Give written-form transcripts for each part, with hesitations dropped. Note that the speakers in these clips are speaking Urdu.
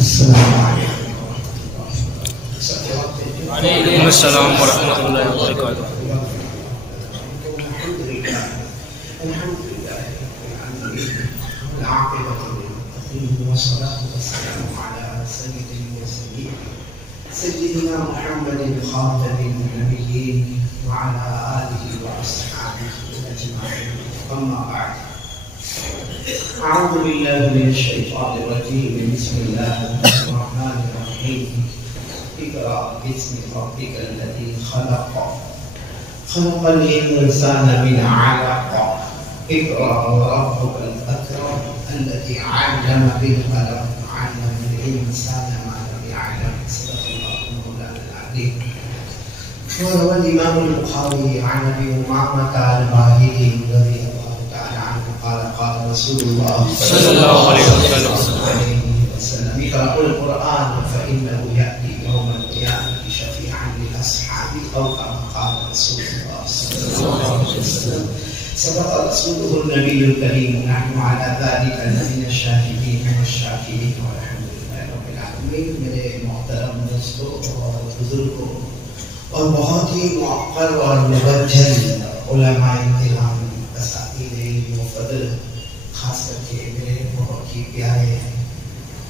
السلام علیکم وعلیکم السلام ورحمۃ اللہ وبرکاتہ. الحمد لله رب العالمين والعاقبة للمتقين والصلاة والسلام على سيد المرسلين سيدنا محمد خاتم النبيين وعلى آله وأصحابه أجمعين. أما بعد، أعوذ بالله من الشيطان الرجيم. بسم الله الرحمن الرحيم. اقرأ باسم ربك الذي خلق خلق الإنسان من علق اقرأ وربك الأكرم الذي علم بالقلم علم الإنسان ما لم يعلم. صدق الله مولانا العظيم. وروى الإمام البخاري عن أبي أمامة الباهلي رضي الله تعالى عنه قال قال رسول الله صلى الله عليه وسلم اقرأ القرآن فإنه يأتي يوم القيامة شفيعا لأصحابه أو كما قال رسول الله صلى الله عليه وسلم. صدق رسوله النبي الكريم. نحن على ذلك من الشاهدين والشاكرين والحمد لله رب العالمين. میرے محترم دوستوں اور بزرگوں اور بہت ہی معقل اور مبجل علماء کرام، اساتذہ علم و فضل، خاص کر کے میرے بہت ہی پیارے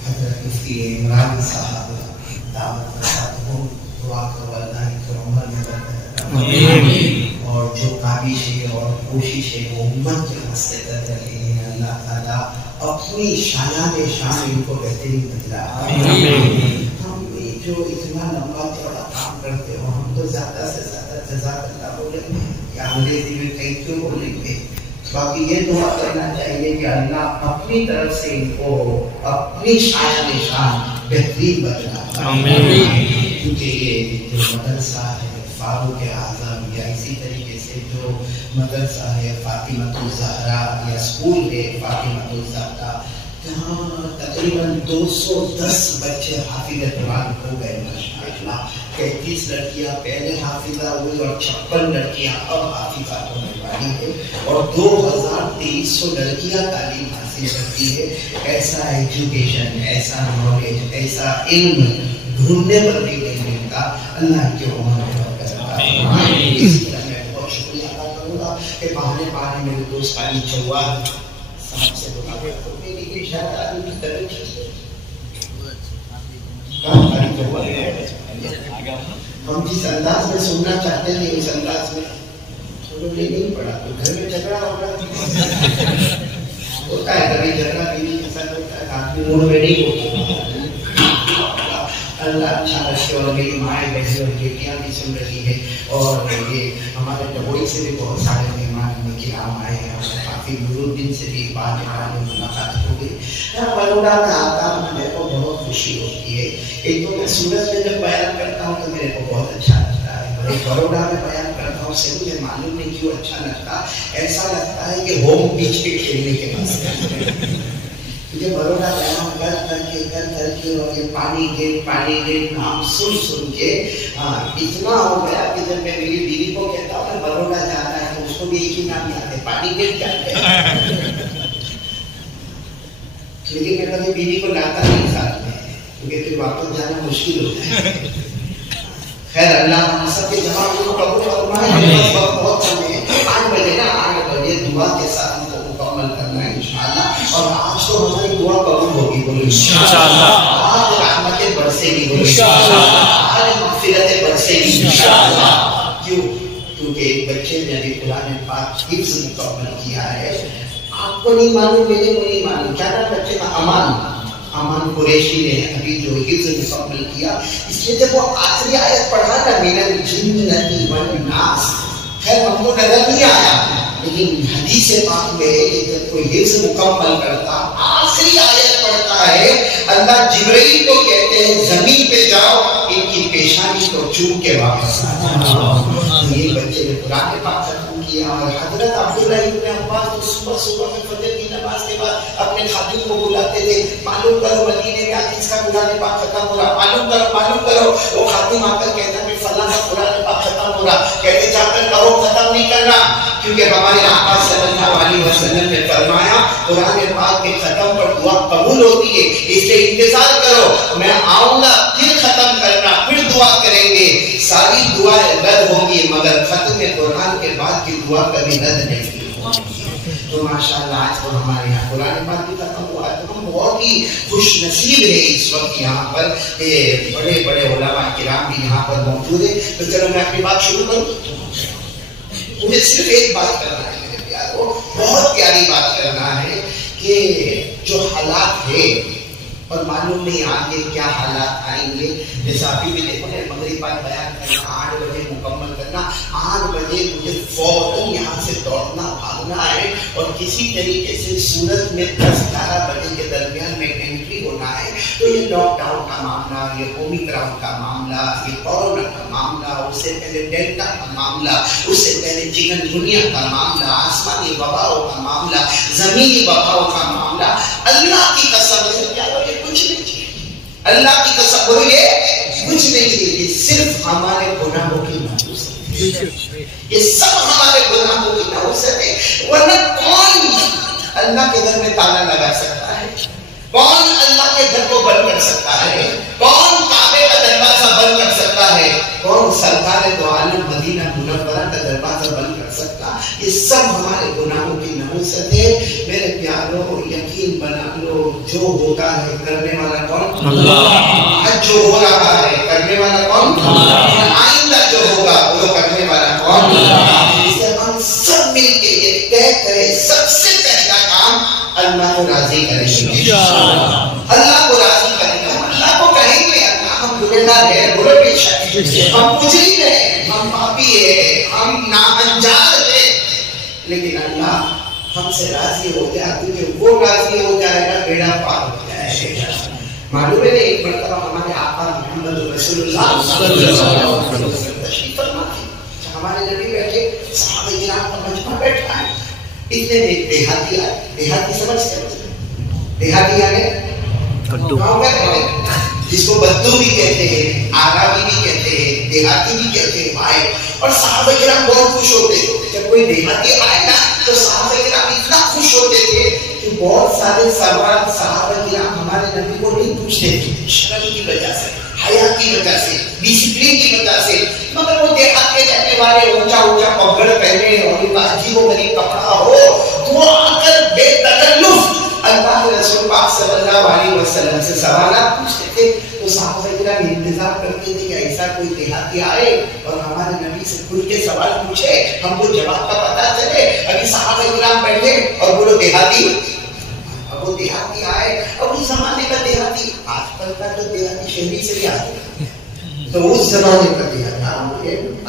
حضرت مفتی عمران صاحب، دعوت برکاتہم، دعا کرو اللہ کی عمر میں برکت اور جو کاوشیں اور کوششیں وہ امت کے واسطے کر رہے ہیں، اللہ تعالیٰ اپنی شان ان کو بہترین بدلا. ہم جو اتنا لمبا چوڑا کام کرتے ہو، ہم تو زیادہ سے زیادہ جزاک اللہ بولیں گے یا انگریزی میں تھینک یو بولیں گے. باقی یہ دعا کرنا چاہیے کہ اللہ اپنی طرف سے ان کو اپنی شان بہترین بدلا. کیونکہ یہ جو مدرسہ ہے فاروق اعظم، یا اسی طریقے سے جو مدرسہ ہے فاطمۃ الزہرا یا اسکول ہے فاطمۃ الزہرا، جہاں تقریباً 210 بچے حافظ قرآن ہو گئے ماشاء اللہ. 33 لڑکیاں پہلے حافظہ ہوئی اور 56 لڑکیاں اب حافظہ ہونے والی ہے، اور 2300 لڑکیاں تعلیم حاصل کرتی ہے. ایسا ایجوکیشن، ایسا نالج، ایسا علم ڈھونڈنے پر بھی نہیں ملتا. اللہ کی عمر میں برکت عطا فرمائے. اس طرح میں بہت شکریہ ادا کروں گا کہ بہانے میرے دوست علی جواد صاحب سے دعا کرتا ہوں. میری شاید آدمی کی طرف ہم جس انداز میں سننا چاہتے ہیں اس انداز میں انہوں نے نہیں پڑھا تو گھر میں جھگڑا ہوگا. ہوتا ہے کبھی جھگڑا بیوی کے ساتھ ہوتا ہے، آدمی موڑ میں نہیں ہوتا. اللہ اچھا رکھے. اور میری مائیں بہنیں اور بیٹیاں بھی سن رہی ہے، اور یہ ہمارے ڈبوئی سے بھی بہت سارے مہمان کرام آئے ہیں، اور کافی نورالدین سے بھی بعد میں ملاقات ہو گئی. بروڈا میں آتا ہوں میرے کو بہت خوشی ہوتی ہے. ایک تو میں سورج میں جب بیان کرتا ہوں تو میرے کو بہت اچھا لگتا ہے، اور ایک بروڈا میں بیان کرتا ہوں سے مجھے معلوم نہیں کیوں اچھا لگتا. ایسا لگتا ہے کہ ہوم پچ پہ کھیلنے کے بعد مجھے بروڈا بیان کر کے اور یہ پانی گر نام سن کے اتنا ہو گیا کہ جب میں میری بیوی کو کہتا ہوں کہ بروڈا جانا ہے تو اس کو بھی ایک ہی نام یاد ہے، پانی گر جاتے ہیں. لیکن میں کبھی بیوی کو لاتا نہیں ساتھ میں، کیونکہ پھر واپس جانا مشکل ہوتا ہے. خیر اللہ ہم سب کے جماعت کو قبول فرمائے. بہت کم ہے، 8 بجے دعا کے ساتھ ہم کو مکمل کرنا ہے انشاءاللہ. اور آج تو ہماری دعا قبول ہوگی، بولو انشاءاللہ. آج رحمتیں برسے گی، بولو انشاءاللہ. آج مغفرتیں برسے گی انشاءاللہ. کیوں؟ کیونکہ ایک بچے نے ابھی قرآن پاک حفظ مکمل کیا ہے. آپ کو نہیں معلوم، مجھے کو نہیں معلوم. کیا تھا بچے کا؟ امان قریشی نے ابھی جو حفظ مکمل کیا. اس لیے جب وہ آخری آیت پڑھا نا من الجنۃ والناس، خیر ہم کو نظر نہیں آیا، لیکن حدیث پاک میں ہے کہ جب کوئی حفظ مکمل کرتا آخری آیت پڑھتا ہے، اللہ جبرائیل کو کہتے ہیں زمین پہ جاؤ، ان کی پیشانی کو چوم کے واپس آ جاؤ. یہ بچے نے قرآن پاک ختم کیا. اور حضرت عبداللہ ابن عباس تو صبح میں فجر کی نماز کے بعد اپنے خادم کو بلاتے تھے، معلوم کرو مدینے میں آج اس کا قرآن پاک ختم ہو رہا، معلوم کرو. وہ خادم آ کر کہتا کہ فلاں کا قرآن پاک ختم ہو رہا. کہتے جا کر کرو، ختم نہیں کرنا، کیونکہ ہمارے آقا صلی اللہ علیہ وسلم نے فرمایا قرآن پاک کے ختم پر دعا قبول ہوتی ہے، اس لیے انتظار کرو. میں آؤں گا پھر ختم کرنا، پھر دعا کریں گے، ساری دعائیں رد ہوں گی مگر ختم قرآن کے بعد کی دعا کبھی رد نہیں ہوگی۔ تو ماشاءاللہ آج تو ہمارے یہاں قرآن پاک بھی ختم ہوا ہے، تو ہم بہت ہی خوش نصیب ہے اس وقت یہاں پر کہ بڑے بڑے علماء کرام بھی یہاں پر موجود ہیں۔ تو چلو میں اپنی بات شروع کروں۔ مجھے صرف ایک بات کرنا ہے میرے پیارو، بہت پیاری بات کرنا ہے کہ جو حالات ہے اور معلوم نہیں آگے کیا حالات آئیں گے، جیسا ابھی بھی دیکھو نا مغرب بعد بیان کرنا 8 بجے مکمل کرنا، 8 بجے مجھے فوراً یہاں سے دوڑنا بھاگنا ہے اور کسی طریقے سے سورت میں 10-11 بجے کے درمیان میں انٹری ہونا ہے۔ تو یہ لاک ڈاؤن کا معاملہ، یہ اومیکرون کا معاملہ، یہ کورونا کا معاملہ، اس سے پہلے ڈیلٹا کا معاملہ، اس سے پہلے چکن گنیا کا معاملہ، آسمانی وباؤں کا معاملہ، زمینی وباؤں کا معاملہ، اللہ کی قسم سے کیا یہ کچھ نہیں ہے، اللہ کی قسم یہ کچھ نہیں ہے، یہ صرف ہمارے گناہوں کی نحوست ہے، یہ سب ہمارے گناہوں کی نحوست ہے۔ ورنہ کون اللہ کے گھر میں تالا لگا سکتا ہے؟ کون اللہ کے گھر کو بند کر سکتا ہے؟ کون کعبے کا دروازہ بند کر سکتا ہے؟ کون سرکار دو عالم مدینہ منورہ کا دروازہ بند کر سکتا؟ یہ سب ہمارے گناہوں کی نحوست ہے۔ میرے پیاروں یقین بنا لو، جو ہوتا ہے کرنے والا کون؟ اللہ۔ آج جو ہو رہا ہے کرنے والا کون؟ اللہ۔ آئندہ جو ہوگا وہ کرنے والا کون؟ اللہ۔ اسے ہم سب مل کے یہ طے کریں، سب سے پہلا کام اللہ کو راضی کریں گے، اللہ کو راضی کریں گے، ہم اللہ کو کہیں گے اللہ ہم گنہگار ہیں، برے پیش ہیں، ہم مجرم ہیں، ہم پاپی ہیں، ہم ناانجار ہیں، لیکن اللہ ہم سے راضی ہو جائے، کیونکہ وہ راضی ہو جائے گا بیڑا پار ہو جائے گا۔ معلوم ہے ایک مرتبہ ہمارے آقا محمد رسول اللہ صلی اللہ علیہ وسلم تشریف فرما تھے، ہمارے نبی بیٹھے، صحابہ کرام کا مجمع بیٹھا ہے، اتنے دیہاتی آئے، دیہاتی سمجھتے ہیں، دیہاتی آئے گاؤں کا کہتے ہیں، جس کو بدو بھی کہتے ہیں، آرامی بھی کہتے ہیں، دیہاتی بھی کہتے ہیں، آئے اور صحابہ کرام بہت خوش ہوتے تھے جب کوئی دیہاتی آئے نا تو صحابہ کرام اتنا خوش ہوتے تھے کہ بہت سارے سوال صحابہ کرام ہمارے نبی کو نہیں پوچھتے تھے، شرم کی وجہ سے، حیا کی وجہ سے، ڈسپلن کی وجہ سے، مگر وہ دیہات کے رہنے والے اونچا اونچا پگڑ پہنے اور ان کا عجیب و غریب کپڑا ہو، تو آ کر بے تکلف اللہ کے رسول پاک صلی اللہ علیہ وسلم سے سوالات پوچھتے تھے، تو صحابہ کرام انتظار کرتے تھے کہ ایسا کوئی دیہاتی آئے اور ہمارے نبی سے کھل کے سوال پوچھے، ہم کو جواب کا پتہ چلے۔ ابھی صحابہ کرام بیٹھے اور بولو دیہاتی، اب وہ دیہاتی آئے، اب اس زمانے کا دیہاتی، آج کل کا تو دیہاتی شہری سے بھی آتے، تو اس زمانے کا دیہاتی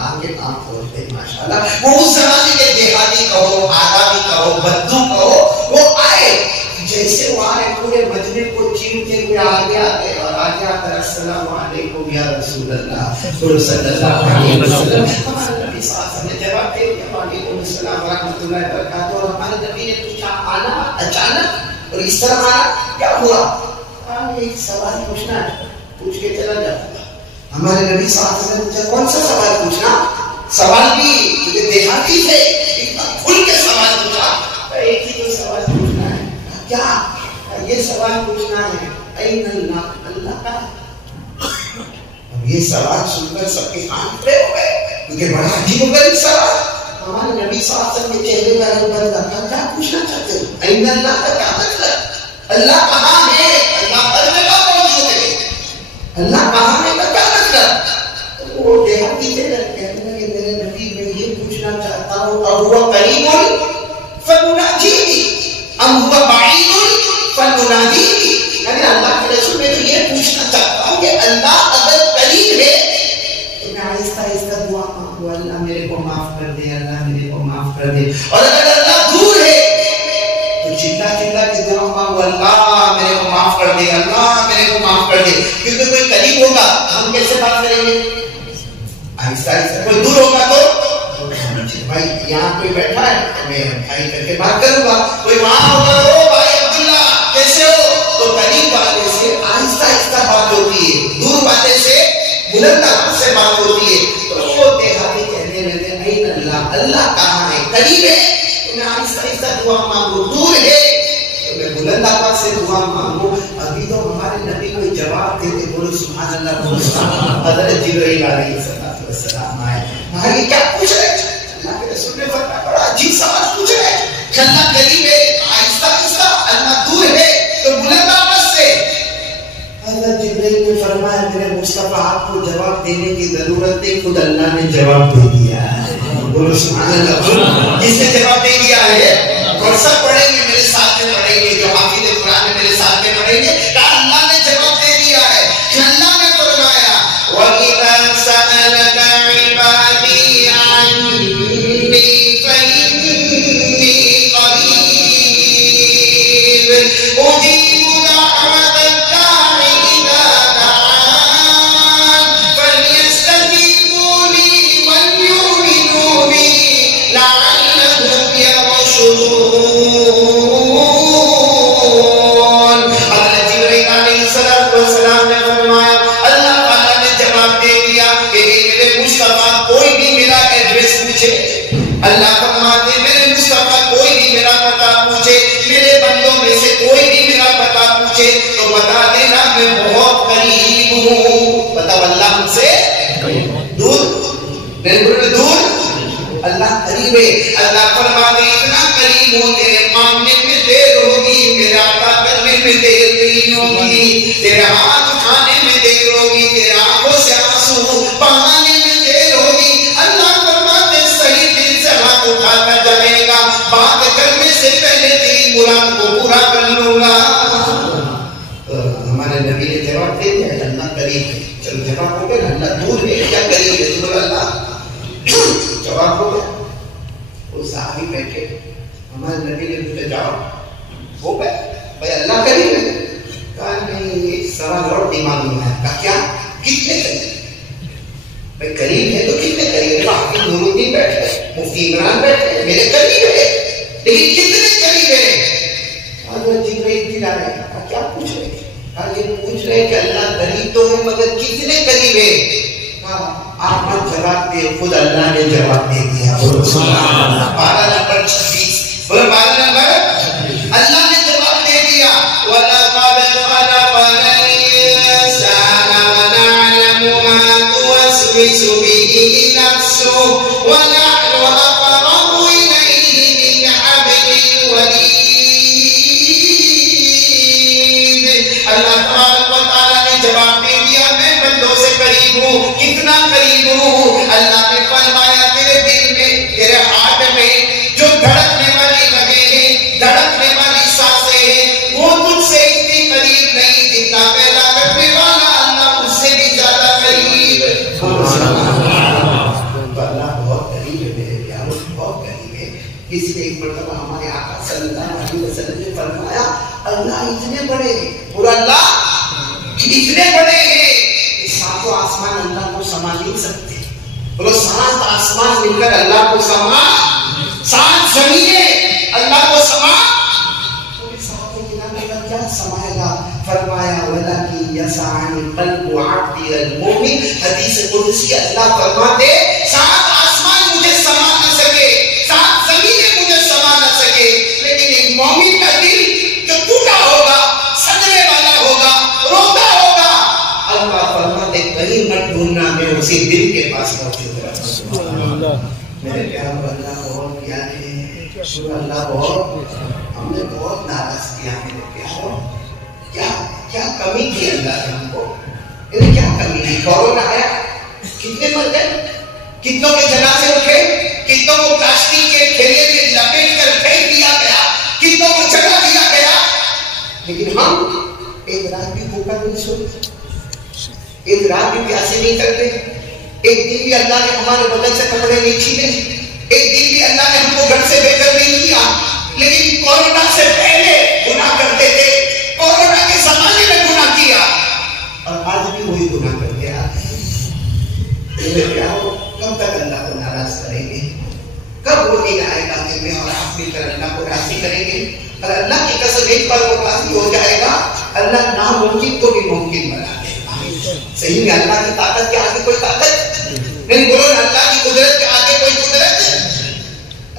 آگے کام کھولتے ہیں ماشاءاللہ، وہ اس زمانے کے دیہاتی کہو، آرامی کہو، بدو کہو، وہ آئے، جیسے وہ آئے پورے مجمع کو چیمتے ہوئے آگے آگے اور آگے آ کر السلام علیکم یا رسول اللہ صلی اللہ علیہ وسلم، ہمارے نبی صلی اللہ علیہ وسلم نے جواب دے دیا وعلیکم السلام ورحمۃ اللہ وبرکاتہ، اور ہمارے نبی نے پوچھا آنا اچانک اور اس طرح آنا کیا ہوا؟ ایک سوال پوچھنا ہے، پوچھ کے چلا جاتا۔ ہمارے نبی صلی اللہ علیہ وسلم نے پوچھا کون سا سوال پوچھنا؟ سوال بھی دیہاتی تھے، کھل کے سوال پوچھا، ایک ہی تو سوال پوچھنا ہے، کیا یہ سوال پوچھنا ہے این اللہ، اللہ کا؟ اب یہ سوال سن کر سب کے کان کھلے ہو گئے کیونکہ بڑا عجیب و غریب سوال۔ ہمارے نبی صلی اللہ علیہ وسلم کے چہرے کا رنگ بدلا، کیا پوچھنا چاہتے ہو؟ این اللہ کا کیا مطلب؟ اللہ کہاں ہے؟ اللہ ہر جگہ موجود ہے، اللہ کہاں ہے کا کیا مطلب؟ تو وہ دیہاتی تھے کہتے ہیں کہ میرے نبی میں یہ پوچھنا چاہتا ہوں اہو قریب فنناجیہ ام ہوا بعید فننادیہ، یعنی اللہ کے رسول میں تو یہ پوچھنا چاہتا ہوں کہ اللہ اگر قریب ہے تو میں آہستہ آہستہ دعا مانگوں اللہ میرے کو معاف کر دے، اللہ میرے کو معاف کر دے، اور اگر اللہ دور ہے تو چلا چلا کے دعا مانگو اللہ میرے کو معاف کر دے، اللہ میرے کو معاف کر دے، کیونکہ کوئی قریب ہوگا ہم کیسے بات کریں گے؟ آہستہ آہستہ، کوئی دور ہوگا تو بھائی یہاں کوئی بیٹھا ہے تو میں بھائی کر کے بات کروں گا، کوئی وہاں ہوگا او بھائی عبداللہ کیسے ہو، تو قریب والے سے آہستہ آہستہ بات ہوتی ہے، دور والے سے بلند آواز سے بات ہوتی ہے۔ تو وہ دیہاتی کہنے لگے این اللہ، اللہ کہاں ہے؟ قریب ہے تو میں آہستہ آہستہ دعا مانگوں، دور ہے تو میں بلند آواز سے دعا مانگو. ابھی تو ہمارے نبی کوئی جواب دیتے بولو سبحان اللہ بولو. حضرت جبرائیل علیہ السلام آئے. یہ کیا پوچھ رہے؟ اللہ کے رسول نے فرمایا بڑا عجیب سوال پوچھ رہے. اللہ قریب ہے آہستہ آہستہ، اللہ دور ہے تو بلند آواز سے. حضرت جبرائیل نے فرمایا میرے مصطفیٰ آپ کو جواب دینے کی ضرورت نہیں، خود اللہ نے جواب دے دیا. بولو سبحان اللہ. جس نے جواب دے دیا ہے اور سب پڑھیں گے میرے ساتھ میں پڑھیں گے، جو حافظ قرآن ہے میرے ساتھ میں پڑھیں گے کہ اللہ نے جواب دے دیا ہے. اللہ نے فرمایا وَإِذَا سَأَلَكَ عِبَادِي عَنِّي فَإِنِّي قَرِيبٌ أُجِيبُ دَعْوَةَ الدَّاعِ إِذَا دَعَانِ فَلْيَسْتَجِيبُوا لِي وَلْيُؤْمِنُوا بِي لَعَلَّهُمْ يَرْشُدُونَ. حضرت جبرائیل علیہ السلام نے فرمایا اللہ تعالیٰ نے جواب دے دیا کہ میرے مصطفیٰ کوئی بھی میرا ایڈریس پوچھے، اللہ فرماتے میرے مصطفیٰ کوئی بھی میرا پتہ پوچھے، میرے بندوں میں سے کوئی بھی میرا پتہ پوچھے تو بتا دینا میں بہت قریب ہوں. بتاؤ اللہ ہم سے دور؟ بالکل دور. اللہ قریب ہے. اللہ فرماتے اتنا قریب ہوں تیرے مانگنے میں دیر ہوگی، میرے عطا کرنے میں دیر نہیں ہوگی، تیرے ہاتھ اٹھانے میں دیر ہوگی، تیرے آنکھوں سے آنسو بہانے میں دیر ہوگی. اللہ فرماتے صحیح دل سے ہاتھ اٹھا کر جائے گا، بات کرنے سے پہلے تیری مراد کو پورا کر لوں گا. ہمارے نبی نے جواب دے دیا اللہ قریب ہے. چلو جواب ہو گیا، اللہ دور ہے کیا قریب ہے؟ تو اللہ جواب ہو گیا. وہ صحابی بیٹھے، ہمارے نبی نے پوچھا جواب ہو گیا بھائی اللہ قریب ہے؟ کہا نہیں ایک سوال اور دماغ میں آیا. کہا کیا؟ کتنے قریب؟ بھائی قریب ہے تو کتنے قریب ہے؟ حافظ نور الدین بیٹھ گئے، مفتی عمران بیٹھ گئے، میرے قریب ہے لیکن کتنے قریب ہے؟ حضرت جبرائیل دل آئے. کہا کیا پوچھ رہے؟ کہا یہ پوچھ رہے کہ اللہ قریب تو ہے مگر کتنے قریب ہے؟ آپ مت جواب دے، خود اللہ نے جواب دے دیا. پارہ نمبر 26 بولے پارہ نمبر اللہ نے جواب دے دیا. وَلَقَدْ خَلَقْنَا الْإِنسَانَ وَنَعْلَمُ مَا تُوَسْوِسُ بِهِ نَفْسُهُ وَنَحْنُ أَقْرَبُ إِلَيْهِ مِنْ حَبْلِ الْوَرِيدِ. اللہ تبارک و تعالیٰ نے جواب دے دیا میں بندوں سے قریب ہوں. کتنا قریب ہوں؟ اللہ نے فرمایا تیرے دل میں، تیرے ہاتھ میں جو دھڑکنے والی لگے ہیں، دھڑکنے والی سانسیں ہیں، وہ تجھ سے اتنی قریب نہیں جتنا پیدا کرنے والا اللہ اس سے بھی زیادہ قریب ہے. تو اللہ بہت قریب ہے میرے پیاروں، بہت قریب ہے. اس لیے ایک مرتبہ ہمارے آقا صلی اللہ علیہ وسلم نے فرمایا اللہ اتنے بڑے ہیں اور اللہ اتنے بڑے ہیں کہ ساتوں آسمان اللہ کو سما نہیں سکتے. بولو سات آسمان مل کر اللہ کو سما، سات زمینیں اللہ کو سما، ساتوں کے نام اللہ کیا سمائے گا؟ فرمایا وَلَكِنْ يَسْعَنِ قَلْبُ عَبْدِ الْمُؤْمِنِ. حدیث قدسی اللہ فرماتے سات آسمان مجھے سما نہ سکے، سات زمینیں مجھے سما نہ سکے، لیکن ایک مومن کا دل جو ٹوٹا ہوگا، سجنے والا ہوگا، روتا ہوگا، اللہ فرماتے کہیں مت ڈھونڈنا میں اسی دل کے پاس موجود رہا. میرے پیاروں اللہ بہت پیارے ہیں. اللہ بہت ہم نے بہت ناراض کیا میرے پیاروں. کیا کمی کی اللہ نے ہم کو؟ کیا کمی کی؟ کورونا آیا کتنے مر گئے، کتنوں کے جنازے اٹھے، کتنوں کو پلاسٹک کے تھیلے میں لپیٹ کر پھینک دیا گیا، کتنوں کو جگہ دیا گیا، لیکن ہم ایک رات بھی بھوکا نہیں سوتے، ایک رات بھی پیاسے نہیں کرتے، ایک دن بھی اللہ نے ہمارے بدن سے کپڑے نہیں چھینے، ایک دن بھی اللہ نے ہم کو گھر سے بے گھر نہیں کیا. لیکن کورونا سے پہلے گناہ کرتے تھے، کورونا کے زمانے میں گناہ کیا اور آج بھی وہی گناہ کرتے آتے ہیں. کب تک اللہ کو ناراض کریں گے؟ کب وہ دن آئے گا کہ میں اور آپ مل کر اللہ کو راضی کریں گے؟ اگر اللہ کی قسم ایک بار وہ راضی ہو جائے گا اللہ ناممکن کو بھی ممکن بنا دے گا. صحیح میں اللہ کی طاقت کے آگے کوئی طاقت نہیں. بولو اللہ کی قدرت کے آگے کوئی قدرت.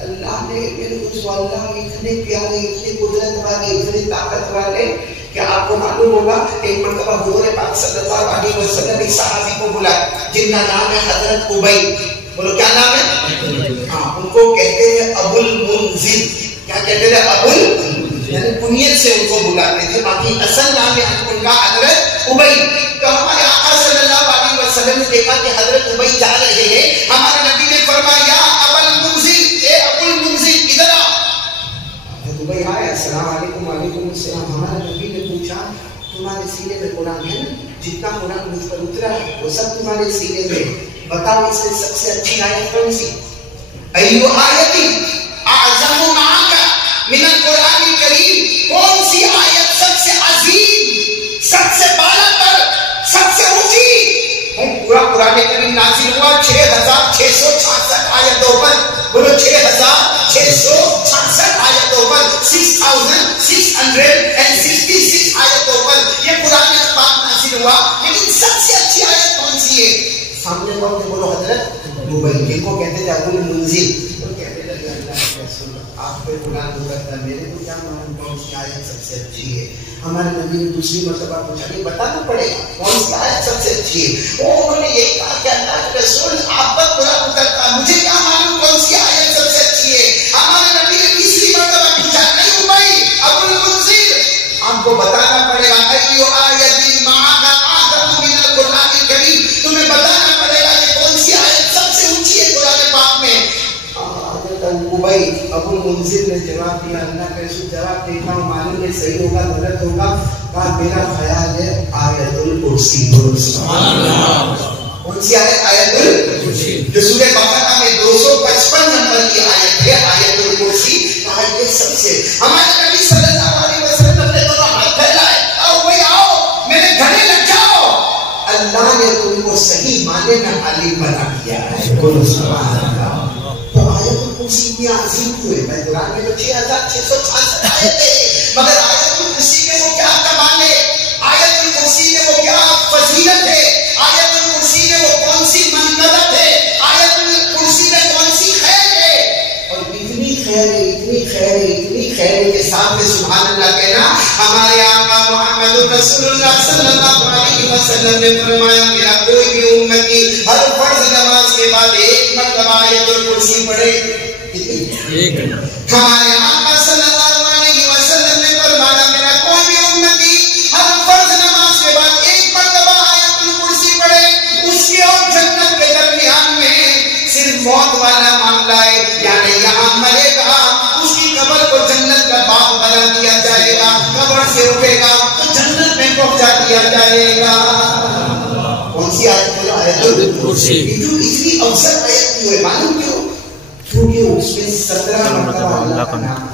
اللہ نے میرے تو اللہ اتنے پیارے، اتنے قدرت والے، اتنے طاقت والے کہ آپ کو معلوم ہوگا ایک مرتبہ حضور پاک صلی اللہ علیہ وسلم ایک صحابی کو بلایا جن کا نام ہے حضرت ابی. بولو کیا نام ہے؟ ہاں، ان کو کہتے ہیں ابو المنذر. کیا کہتے ہیں؟ ابو المنذر، یعنی کنیت سے ان کو بلاتے تھے، باقی اصل نام ہے ان کا حضرت ابی. تو ہمارے آقا صلی اللہ علیہ وسلم نے دیکھا کہ حضرت ابی جا رہے ہیں. ہمارے نبی نے فرمایا ابو المنذر، اے ابو المنذر ادھر آ. حضرت ابی آئے، السلام علیکم. وعلیکم السلام. ہمارے نبی نے پوچھا تمہارے سینے میں قرآن ہے نا؟ جتنا قرآن مجھ پر اترا ہے وہ سب تمہارے سینے میں، بتاؤ اس میں سب سے اچھی آیت کون سی؟ ایو آیت اعظم معاک من القرآن الکریم، کون سی آیت سب سے عظیم، سب سے بالا تر، سب سے اونچی؟ پورا قرآن کریم نازل ہوا 6666 آیتوں پر. بولو 6666 آیتوں پر، 6666 آیتوں پر یہ قرآن پاک نازل ہوا. لیکن سب سے اچھی آیت کون سی ہے؟ سامنے کون تھے؟ بولو حضرت ابی، جن کو کہتے تھے ابو المنذر. تو کہتے لگے اللہ کے رسول آپ پہ قرآن اترتا، میرے کو کیا معلوم کون سی آیت سب سے اچھی ہے؟ ہمارے نبی نے دوسری مرتبہ پوچھا کہ بتانا پڑے گا کون سی آیت سب سے اچھی ہے. انہوں نے یہ کہا کہ اللہ کے رسول آپ پر قرآن اترتا، مجھے کیا معلوم کون سی آیت سب سے اچھی ہے؟ ہمارے نبی نے تیسری مرتبہ پوچھا نہیں ابی، ابو المنذر آپ کو بتانا پڑے گا. ایو آیت معاک اعظم من القرآن الکریم، تمہیں بتانا پڑے گا کہ کون سی آیت سب سے اونچی ہے قرآن پاک میں. ابی ابو المنذر نے جواب دیا، اللہ کا رسول جواب دیتا ہوں، معلوم ہے صحیح ہوگا غلط ہوگا. کہا میرا خیال ہے آیت الکرسی. سبحان اللہ. کون سی آیت؟ آیت الکرسی، جو سورہ بقرہ میں 255 نمبر کی آیت ہے، آیت الکرسی. کہا یہ سب سے. ہمارے نبی صلی اللہ علیہ وسلم نے دونوں ہاتھ پھیلائے، آؤ بھائی آؤ میرے گھڑے لگ جاؤ. اللہ نے تم کو صحیح معنی میں عالم بنا دیا ہے. بولو سبحان اللہ. تو آیت الکرسی اتنی عظیم کیوں ہے؟ میں قرآن میں تو 6666 آیتیں ہیں، مگر آیت الکرسی میں وہ کیا کمال ہے؟ آیت الکرسی میں وہ کیا فضیلت ہے؟ آیت الکرسی میں وہ کون سی منقبت ہے؟ آیت الکرسی میں کون سی خیر ہے؟ اور اتنی خیر ہے، اتنی خیر ہے، اتنی خیر ہے کہ سامنے سبحان اللہ کہنا. ہمارے آقا محمد رسول اللہ صلی اللہ علیہ وسلم نے فرمایا میرا کوئی بھی امتی ہر فرض نماز کے بعد ایک مرتبہ آیت الکرسی پڑھے. ہمارے آقا صلی اللہ علیہ وسلم نے فرمایا میرا کوئی بھی امتی ہر فرض نماز کے بعد ایک مرتبہ آیت الکرسی پڑھے. اس کے اور جنت کے درمیان میں صرف موت والا معاملہ ہے، یعنی یہاں مرے گا اس کی قبر کو جنت کا باغ بنا دیا جائے گا، قبر سے اٹھے گا تو جنت میں پہنچا دیا جائے گا. کون سی آیت؟ آیت الکرسی. یہ جو اتنی افضل آیت کیوں ہے معلوم کیوں؟ کیونکہ اس میں 17 مرتبہ اللہ کا نام ہے.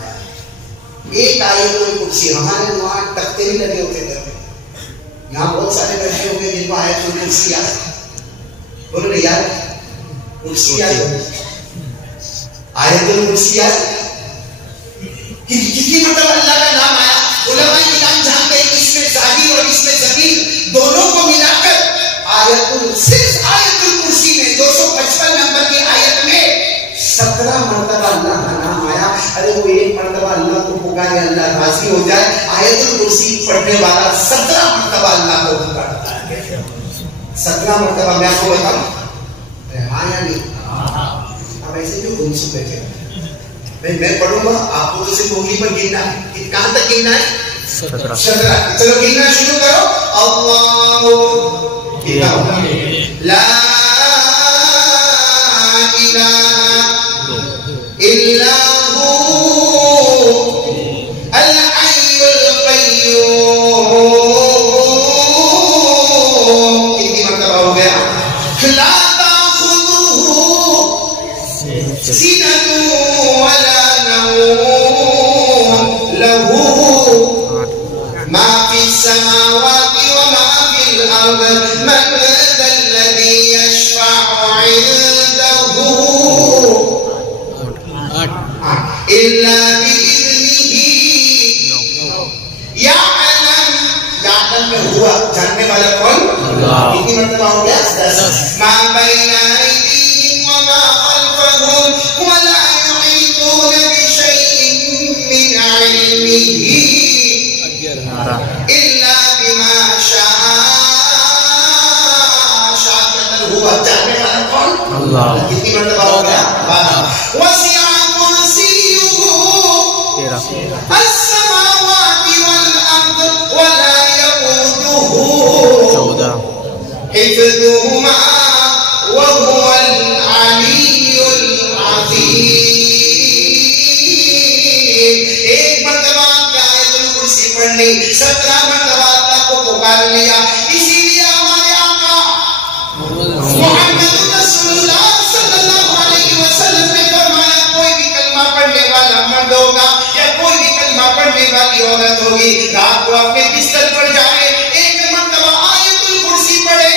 ایک آیت الکرسی. ہمارے وہاں تختے بھی لگے ہوتے تھے، یہاں بہت سارے بیٹھے ہوئے جن کو آیت الکرسی آئے. بولو نا یار کرسی آئے، آیت الکرسی آئے. کتنی مرتبہ اللہ کا نام آیا؟ علماء کرام جانتے ہیں اس میں ظاہر اور اس میں ضمیر دونوں کو ملا کر صرف آیت الکرسی میں 255 نمبر کی آیت میں 17 مرتبہ اللہ کا نام آیا. ارے وہ ایک مرتبہ اللہ کو پکارے اللہ راضی ہو جائے، آیت الکرسی پڑھنے والا 17 مرتبہ اللہ کو پکارتا ہے. 17 مرتبہ. میں آپ کو بتاؤں ہاں یا نہیں؟ اب ایسے جو گم سو بیٹھے میں پڑھوں گا، آپ کو تو صرف انگلی پر گننا ہے. کہاں تک گننا ہے؟ 17. چلو گننا شروع کرو. اللہ لا الہ الا ہو الحی القیوم. کتنی مرتبہ ہو گیا؟ لا سِنَةٌ وَلَا نَوْمٌ لَهُ مَا فِي السَّمَاوَاتِ وَمَا فِي الْأَرْضِ مَنْ ذَا الَّذِي يَشْفَعُ عِندَهُ إِلَّا بِإِذْنِهِ يَعْلَمُ میں ہوا جاننے والا کون؟ کتنی مرتبہ ہو گیا؟ 10. مَا بَيْنَ أَيْدِيهِمْ وَمَا خَلْفَهُمْ وَلَا يُحِيطُونَ بِشَيْءٍ إلا بما شاء ہوا چاہنے والا کون؟ اللہ. کتنی مرتبہ ہو گیا؟ وسع کرسیہ السماوات والارض ولا يئوده حفظهما وهو العلی العظیم. ایک مرتبہ آیت الکرسی پڑھ لی، 17 مرتبہ اللہ کو پکار لیا. اسی لیے ہمارے آقا محمد رسول اللہ صلی اللہ علیہ وسلم نے فرمایا کوئی بھی کلمہ پڑھنے والا مرد ہوگا یا کوئی بھی کلمہ پڑھنے والی عورت ہوگی، رات کو اپنے بستر پر جائے، ایک مرتبہ آیت الکرسی پڑھے،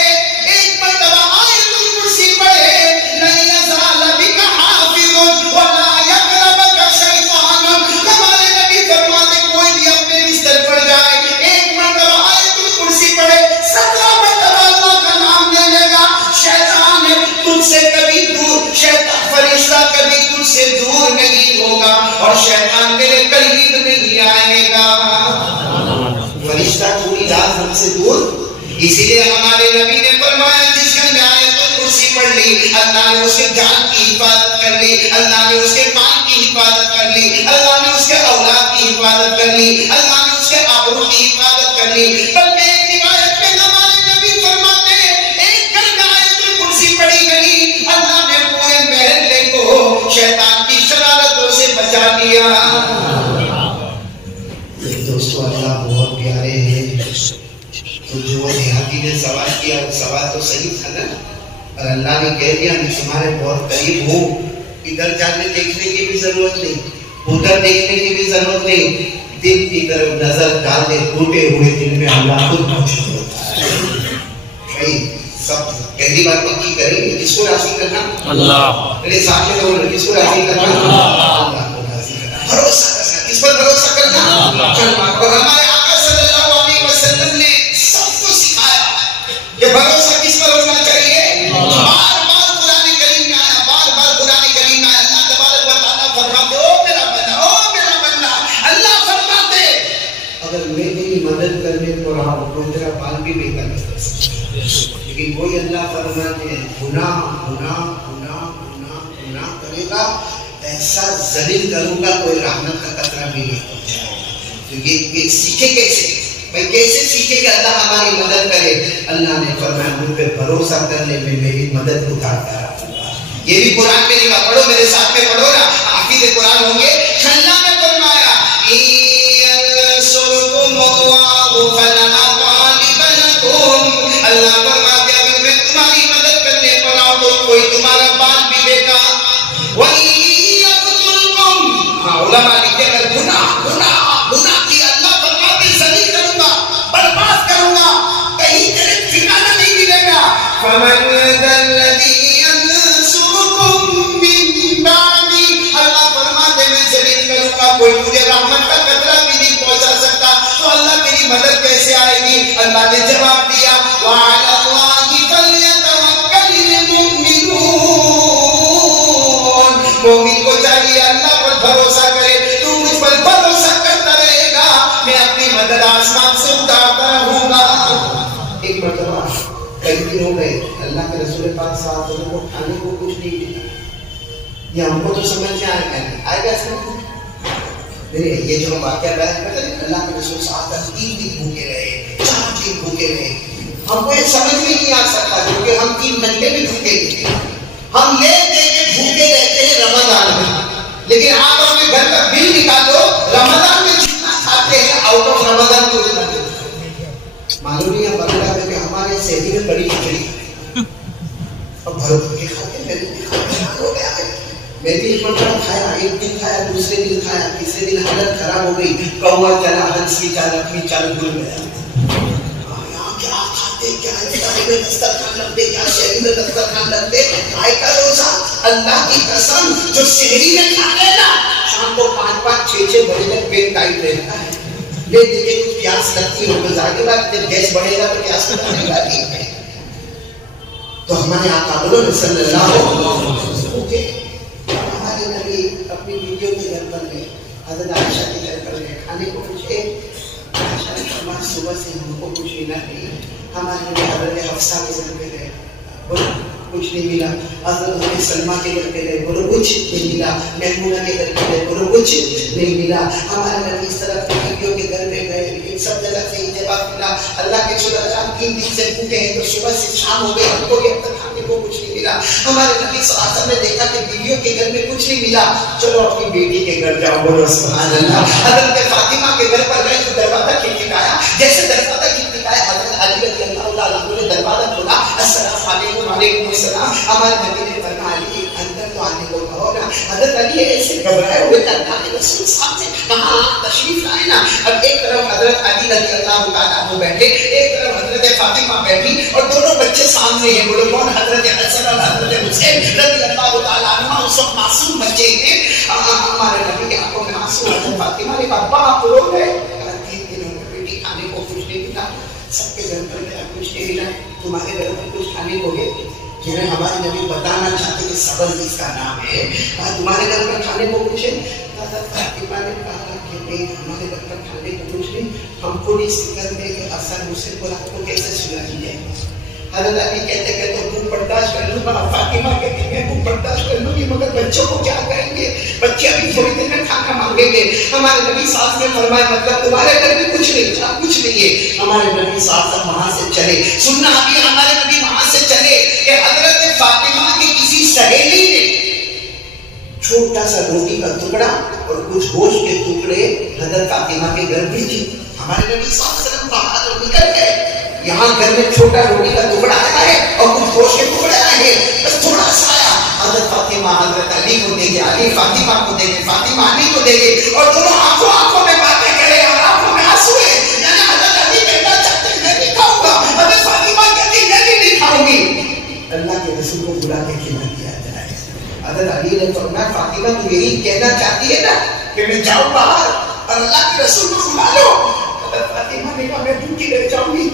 ایک مرتبہ آیت الکرسی پڑھے، لن یزال بک حافظ ولا یقربک شیطان. ہمارے نبی فرماتے کوئی بھی اپنے بستر پر جائے، ایک مرتبہ آیت الکرسی پڑھے، 17 مرتبہ اللہ کا نام لے لے گا، شیطان تجھ سے کبھی دور، شیطان فرشتہ کبھی تجھ سے دور نہیں ہوگا اور شیطان میرے قریب نہیں آئے گا. فرشتہ پوری رات ہم سے دور. اسی لیے ہمارے نبی نے فرمایا جس گھر میں آیت الکرسی پڑھ لی، اللہ نے اس کے جان کی حفاظت کر لی، اللہ نے اس کے مال کی حفاظت کر لی، اللہ نے اس کے اولاد کی حفاظت کر لی، اللہ نے اس کے آبرو کی حفاظت کر لی. بلکہ ایک روایت میں ہمارے نبی فرماتے ہیں ایک گھر میں آیت الکرسی پڑھی گئی، اللہ نے پورے محلے کو شیطان کی شرارتوں سے بچا لیا. دوستو اللہ بہت پیارے ہیں. تو جو دیہاتی نے سوال کیا وہ سوال تو صحیح تھا نا، اور اللہ نے کہہ دیا میں تمہارے بہت قریب ہوں. ادھر جانے دیکھنے کی بھی ضرورت نہیں، ادھر دیکھنے کی بھی ضرورت نہیں، دل کی طرف نظر ڈال دے، ٹوٹے ہوئے دل میں اللہ خود موجود ہوتا ہے. بھائی سب پہلی بار پکی کریں گے، کس کو راضی کرنا؟ اللہ. میرے سامنے تو کس کو راضی کرنا؟ اللہ کو راضی کرنا. بھروسہ کرنا، کس پر بھروسہ کرنا؟ اور ہمارے آقا صلی اللہ علیہ وسلم نے سب کو سکھایا کہ بھروسہ کس پر ہونا چاہیے. بار بار قرآن کریم میں آیا، بار بار قرآن کریم میں آیا. اللہ تبارک و تعالیٰ فرماتے او میرا بندہ، او میرا بندہ. اللہ فرماتے اگر میں تیری مدد کرنے کو رہا ہوں تو تیرا پال بھی بے کر سکتا. لیکن کوئی اللہ فرماتے ہیں گناہ گناہ گناہ گناہ گناہ کرے گا ایسا ذلیل کروں گا کوئی رحمت کا قطرہ بھی نہیں پہنچائے گا. تو یہ سیکھے کیسے؟ بھائی کیسے سیکھے کہ اللہ ہماری مدد کرے؟ اللہ نے فرمایا مجھ پہ بھروسہ کرنے میں میری مدد اتارتا رہا. یہ بھی قرآن میں لکھا، پڑھو میرے ساتھ میں پڑھو نا، حافظ قرآن ہوں گے. اللہ نے فرمایا انصرکم اللہ فلا غالب لکم. اللہ فرماتے اگر میں تمہاری مدد کرنے پر آؤں تو کوئی تمہارا بال بھی بیکار. علماء لکھتے اگر گناہ گناہ گناہ کی اللہ فرماتے ذلیل کروں گا، برباد کروں گا، کہیں تیرے ٹھکانہ نہیں ملے گا. فمن ذا الذی ینصرکم من بعدی. اللہ فرماتے میں ذلیل کروں گا، کوئی مجھے رحمت کا قطرہ بھی نہیں پہنچا سکتا، تو اللہ تیری مدد کیسے آئے گی؟ اللہ نے جواب دیا وعلی اللہ فلیتوکل المؤمنون. مومن کو چاہیے اللہ پر بھروسہ کرے. تو مجھ پر بھروسہ کرتا رہے گا، میں اپنی مدد آسمان سے اتارتا رہوں گا. ایک مرتبہ کئی دن ہو گئے اللہ کے رسول پاک صاحب کو کھانے کو کچھ نہیں ملا. یہ ہم کو تو سمجھ میں آئے گا سمجھ یہ جو ہم واقعہ بیان کرتے ہیں اللہ کے رسول صاحب 3 دن بھوکے رہے، 4 دن بھوکے رہے. ہم کو یہ سمجھ میں نہیں آ سکتا کیونکہ ہم 3 گھنٹے بھی بھوکے تھے. ہم لے دے کے بھوکے رہتے ہیں رمضان میں، لیکن آپ اپنے گھر کا بل نکالو رمضان میں جتنا کھاتے ہیں آؤٹ آف رمضان کو جتنا دیتے ہیں. معلوم نہیں ہے بغیر کہ ہمارے شہری میں بڑی کھچڑی اب بھر کے کھاتے ہیں. ہو گیا میں بھی ایک مرتبہ کھایا، ایک دن کھایا، دوسرے دن کھایا، تیسرے دن حالت خراب ہو گئی. کوا چلا ہنس کی چال اپنی چال بھول گیا. کیا کھاتے کیا میں دسترخوان رکھ دے، کیا شہری میں دسترخوان رکھ دے. آئے کا روزہ اللہ کی قسم جو شہری میں کھا لینا شام کو 5-5 6-6 بجے تک پیٹ ٹائٹ رہتا ہے. لے دیکھے کچھ پیاس لگتی ہو تو ظاہر بات جب گیس بڑھے گا تو پیاس لگنے والی ہے. تو ہمارے آقا صلی اللہ علیہ وسلم ہمارے نبی اپنی بیویوں کے گھر پر گئے. حضرت عائشہ کے گھر پر گئے کھانے کو پوچھے. عائشہ نے فرمایا صبح سے ہم کو کچھ ملا نہیں. ہمارے نبی حضرت حفصہ کے گھر پہ گئے, بولو کچھ نہیں ملا. حضرت سلمہ کے گھر پہ گئے, بولو کچھ نہیں ملا. میمونہ کے گھر پہ گئے, بولو کچھ نہیں ملا. ہمارے نبی اس طرح کی بیویوں کے گھر پہ گئے, لیکن سب جگہ سے اتفاق ملا. اللہ کے رسول اللہ 3 دن سے بھوکے ہیں, تو صبح سے شام ہو گئی, ہم کو بھی اب تک کھانے کو کچھ نہیں ملا. ہمارے نبی صلی اللہ علیہ وسلم نے دیکھا کہ بیویوں کے گھر میں کچھ نہیں ملا, چلو اپنی بیٹی کے گھر جاؤ. بولو سبحان اللہ. حضرت فاطمہ کے گھر پر گئے تو دروازہ کھٹکھٹایا. جیسے دروازہ کھٹکھٹایا حضرت علی رضی اللہ تعالیٰ عنہ نے دروازہ کھولا. السلام علیکم. وعلیکم السلام. ہمارے نبی نے فرمایا علی اندر تو آنے کو کہو نا. حضرت علی ایسے گھبرائے ہوئے اللہ کے رسول صاحب سے کہاں تشریف لائے نا. اب ایک طرف حضرت علی رضی اللہ تعالیٰ عنہ بیٹھے, ایک طرف حضرت فاطمہ بیٹھی, اور دونوں بچے سامنے ہیں. بولو کون؟ حضرت حسن اور حضرت حسین رضی اللہ تعالیٰ عنہ. اس وقت معصوم بچے ہیں. ہمارے نبی کے آنکھوں میں آنسو. حضرت فاطمہ نے کہا ابا آپ رو گئے. 3 دنوں میں بیٹی کھانے کو کچھ نہیں ملا, سب کے گھر پر گیا کچھ نہیں ملا, تمہارے گھر پر کچھ کھانے کو ہے. یعنی ہمارے نبی بتانا چاہتے کہ صبر جس کا نام ہے, تمہارے گھر پر کھانے کو کچھ ہے. فاطمہ نے کہا کہ نہیں, ہمارے گھر پر کھانے کو کچھ نہیں. ہم کو اس فکر میں کہ حسن حسین کو رات کو کیسے سلائی جائے. حضرت علی کہتے کہ تو بھوک برداشت کر لوں گا. فاطمہ کہتی میں بھوک برداشت کر لوں گی, مگر بچوں کو کیا کریں گے, بچے ابھی تھوڑی دیر میں کھانا مانگیں گے. ہمارے نبی صاحب نے فرمایا مطلب تمہارے گھر میں کچھ نہیں, کچھ نہیں ہے. ہمارے نبی صاحب وہاں سے چلے. سننا ابھی ہمارے نبی وہاں سے چلے کہ حضرت فاطمہ کی کسی سہیلی نے چھوٹا سا روٹی کا ٹکڑا اور کچھ گوشت کے ٹکڑے حضرت فاطمہ کے گھر بھیجی. ہمارے نبی صلی اللہ علیہ وسلم باہر تو نکل گئے. یہاں گھر میں چھوٹا روٹی کا ٹکڑا آیا ہے اور کچھ گوشت کے ٹکڑے آئے ہیں, بس تھوڑا سا آیا. حضرت فاطمہ حضرت علی کو دے گے, علی فاطمہ کو دے گے, فاطمہ علی کو دے گے, اور دونوں آنکھوں میں باتیں کرے اور آنکھوں میں آنسو ہے. یعنی حضرت علی کہنا چاہتے میں بھی کھاؤں گا, حضرت فاطمہ کہتی میں بھی نہیں کھاؤں گی. اللہ کے رسول کو بلا کے کھلا دیا جائے. حضرت علی نے فرمایا فاطمہ تم یہی کہنا چاہتی ہے نا کہ میں جاؤں باہر اور اللہ کے رسول کو بلا لو. حضرت فاطمہ نے کہا میں بھوکی رہ جاؤں گی,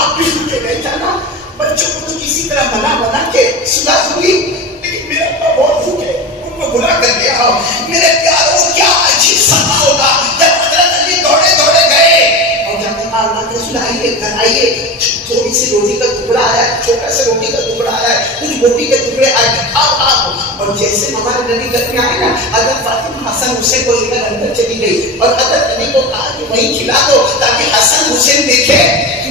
آپ بھی بھوکے رہ جانا. بچوں کو تو کسی طرح بنا کے سلا دوں گی, لیکن میرا ابا بہت بھوکے, ان کو بلا کر لے آؤ. میرے پیاروں کیا عجیب سما ہوگا جب حضرت علی دوڑے دوڑے گئے اور جب اللہ کے رسول آئیے گھر آئیے, تھوڑی سی روٹی کا ٹکڑا آیا ہے, چھوٹا سا روٹی کا ٹکڑا آیا ہے, کچھ روٹی کے ٹکڑے آئے آپ. اور جیسے ہمارے نبی گھر میں آئے نا, حضرت فاطمہ حسن حسین کو لے کر اندر چلی گئی اور حضرت علی کو کہا کہ وہیں کھلا دو تاکہ حسن حسین دیکھے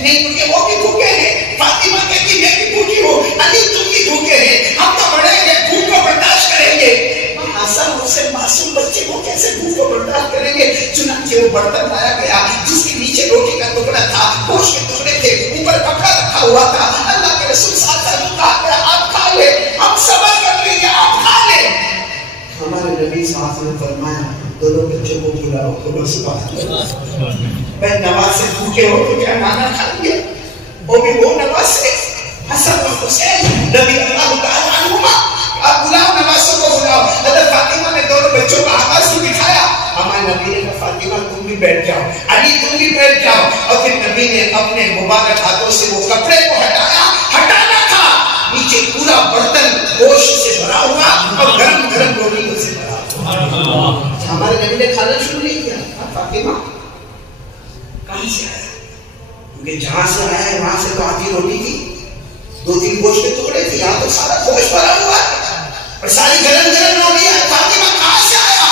نہیں, کیونکہ وہ بھی بھوکے ہیں. فاطمہ کہتی میں بھی بھوکی ہوں, علی تم بھی بھوکے ہیں, ہم تو بڑے ہیں بھوک کو برداشت کریں گے. حسن حسین معصوم بچے کو کیسے بھوک کو برداشت کریں گے. چنانچہ وہ برتن لایا گیا جس کے نیچے روٹی کا ٹکڑا تھا, گوشت کے ٹکڑے تھے, اوپر کپڑا رکھا ہوا تھا. اللہ کے رسول صاحب نے کہا آپ کھا لے, ہم صبر کر لیں گے, آپ کھا لے. ہمارے نبی صاحب نے فرمایا دونوں بچوں کو بلاؤ. بولو سبحان اللہ. میں نماز سے بھوکے ہو تو کیا کھانا کھائیں گے, وہ بھی وہ نماز سے حسن اور حسین رضی اللہ تعالیٰ عنہما. آپ بلاؤ, نمازوں کو بلاؤ. حضرت فاطمہ نے دونوں بچوں کا آواز کو دکھایا. ہمارے نبی نے کہا فاطمہ تم بھی بیٹھ جاؤ, علی تم بھی بیٹھ جاؤ. اور پھر نبی نے اپنے مبارک ہاتھوں سے وہ کپڑے کو ہٹانا تھا. نیچے پورا برتن گوشت سے بھرا ہوا اور گرم گرم روٹی سے بھرا ہوا. ہمارے نبی نے کھانا شروع نہیں کیا. فاطمہ کہاں سے آیا, کیونکہ جہاں سے آیا ہے وہاں سے تو آدھی روٹی تھی, 2-3 گوشت کے ٹکڑے تھے, یہاں تو سارا گوشت بھرا ہوا ہے اور ساری گرم گرم روٹی ہے. فاطمہ کہاں سے آیا؟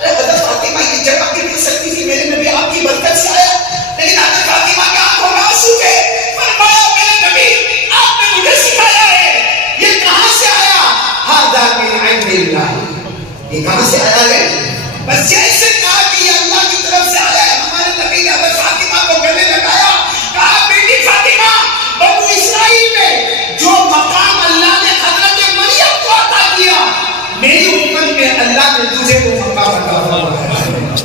حضرت فاطمہ یہ جگہ بھی مل سکتی تھی, میرے نبی آپ کی برکت سے آیا, لیکن حضرت فاطمہ کے آنکھوں میں آنسو تھے. فرمایا میرے نبی آپ نے مجھے سکھایا ہے, یہ کہاں سے آیا؟ ھذا من عند اللہ, یہ کہاں سے آیا ہے؟ بس جیسے کہا کہ یہ اللہ کی طرف سے آیا ہے, ہمارے نبی نے حضرت فاطمہ کو گلے لگایا, کہا بیٹی فاطمہ, بنو اسرائیل میں جو مقام اللہ نے حضرت مریم کو عطا کیا, میری امت میں اللہ نے تجھے وہ مقام عطا فرمایا.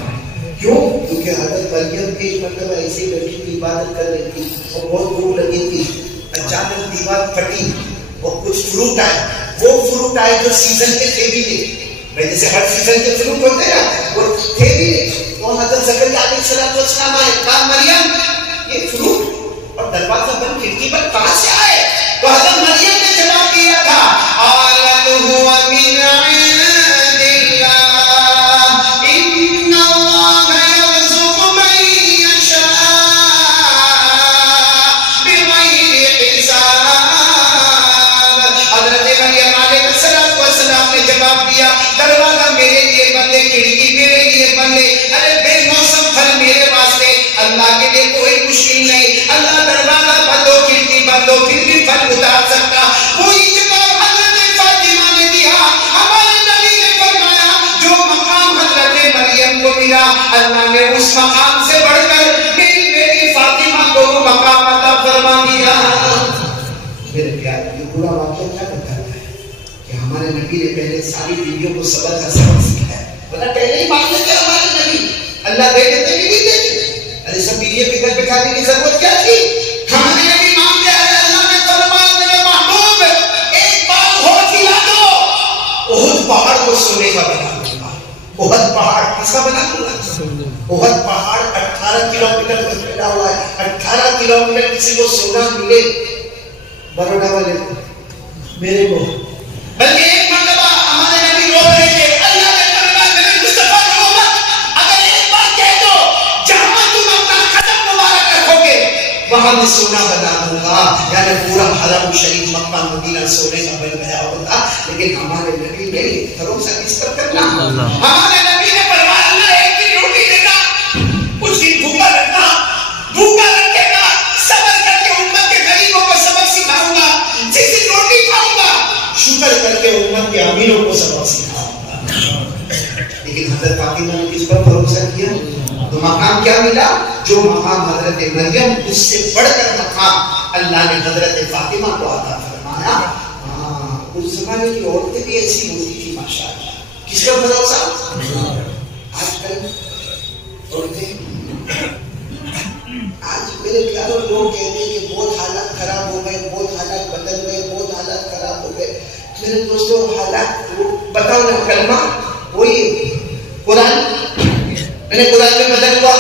کیوں؟ کیونکہ حضرت مریم ایک مرتبہ ایسی لڑکی کی عبادت کر رہی تھی اور بہت بھوک لگی تھی. اچانک دیوار پھٹی اور کچھ فروٹ آئے, وہ فروٹ آئے جو سیزن کے تھے بھی نہیں, جیسے ہر سیزن کے فروٹ ہوتے ہیں وہ تھے بھی نہیں. تو حضرت زکریا علیہ السلام آئے, کہا مریم یہ فروٹ اور دروازہ بند کھڑکی پر کہاں سے آئے؟ تو حضرت مریم نے جواب دیا تھا قالت هو من عند الله ان جواب دیا دروازہ میرے لیے بندے، کھڑکی میرے لیے بندے، ارے بے موسم پھل میرے واسطے، اللہ کے لیے کوئی مشکل نہیں، اللہ دروازہ بند ہو کھڑکی بند ہو پھر بھی پھل اتار سکتا۔ وہی جواب حضرت فاطمہ نے دیا، ہمارے نبی نے فرمایا جو مقام حضرت مریم کو ملا اللہ نے اس مقام سے بڑھ کر میری بیٹی فاطمہ کو مقام عطا فرما دیا۔ میرے پیارے یہ پورا واقعہ کیا بتاتا ہے کہ ہمارے نبی نے پہلے ساری بیویوں کو صبر کا سبق سکھایا، ورنہ پہلے ہی مان لیتے ہمارے نبی، اللہ دے دیتے بھی نہیں دیتے، ارے سب بیویوں کے گھر پہ کھانے کی ضرورت کیا تھی؟ ہمارے نبی مانگتے ہیں اللہ نے فرمایا میرے محبوب ایک بار ہو کھلا دو، احد پہاڑ کو سونے کا بنا دوں گا، احد پہاڑ کس کا بنا دوں گا؟ احد پہاڑ 18 کلومیٹر پر پھیلا ہوا ہے، 18 کلومیٹر کسی کو سونا ملے بروڈا والے کو میرے کو، بلکہ ایک مرتبہ ہمارے نبی رو رہے تھے اللہ نے فرمایا میرے مصطفیٰ کو مت اگر ایک بار کہہ دو جہاں تم اپنا قدم مبارک رکھو گے وہاں میں سونا بنا دوں گا، یعنی پورا حرم شریف مکہ مدینہ سونے کا بن گیا ہوتا، لیکن ہمارے نبی نے بھروسہ کس پر کرنا؟ ہمارے نبی نے فرمایا اللہ ایک دن روٹی دینا، کچھ دن بھوکا رکھنا، بھوکا رکھے گا صبر کر کے امت کے غریبوں کو سبق سکھاؤں گا، جس دن روٹی کھاؤں گا شکر کر کے امت کے امیروں کو سبق سکھاؤں گا۔ لیکن حضرت فاطمہ نے کس پر بھروسہ کیا؟ تو مقام کیا ملا؟ جو مقام حضرت مریم اس سے بڑھ کر مقام اللہ نے حضرت فاطمہ کو عطا فرمایا۔ اس زمانے کی عورتیں بھی ایسی ہوتی تھی ماشاءاللہ، کس پر بھروسہ؟ آج کل عورتیں آج میرے پیاروں لوگ کہتے ہیں کہ بہت حالات خراب ہو گئے، بہت حالات بدل گئے، بہت حالات خراب ہو گئے۔ میرے دوستوں حالات بتاؤ نا، کلمہ وہی قرآن میں نے قرآن میں بدل ہوا،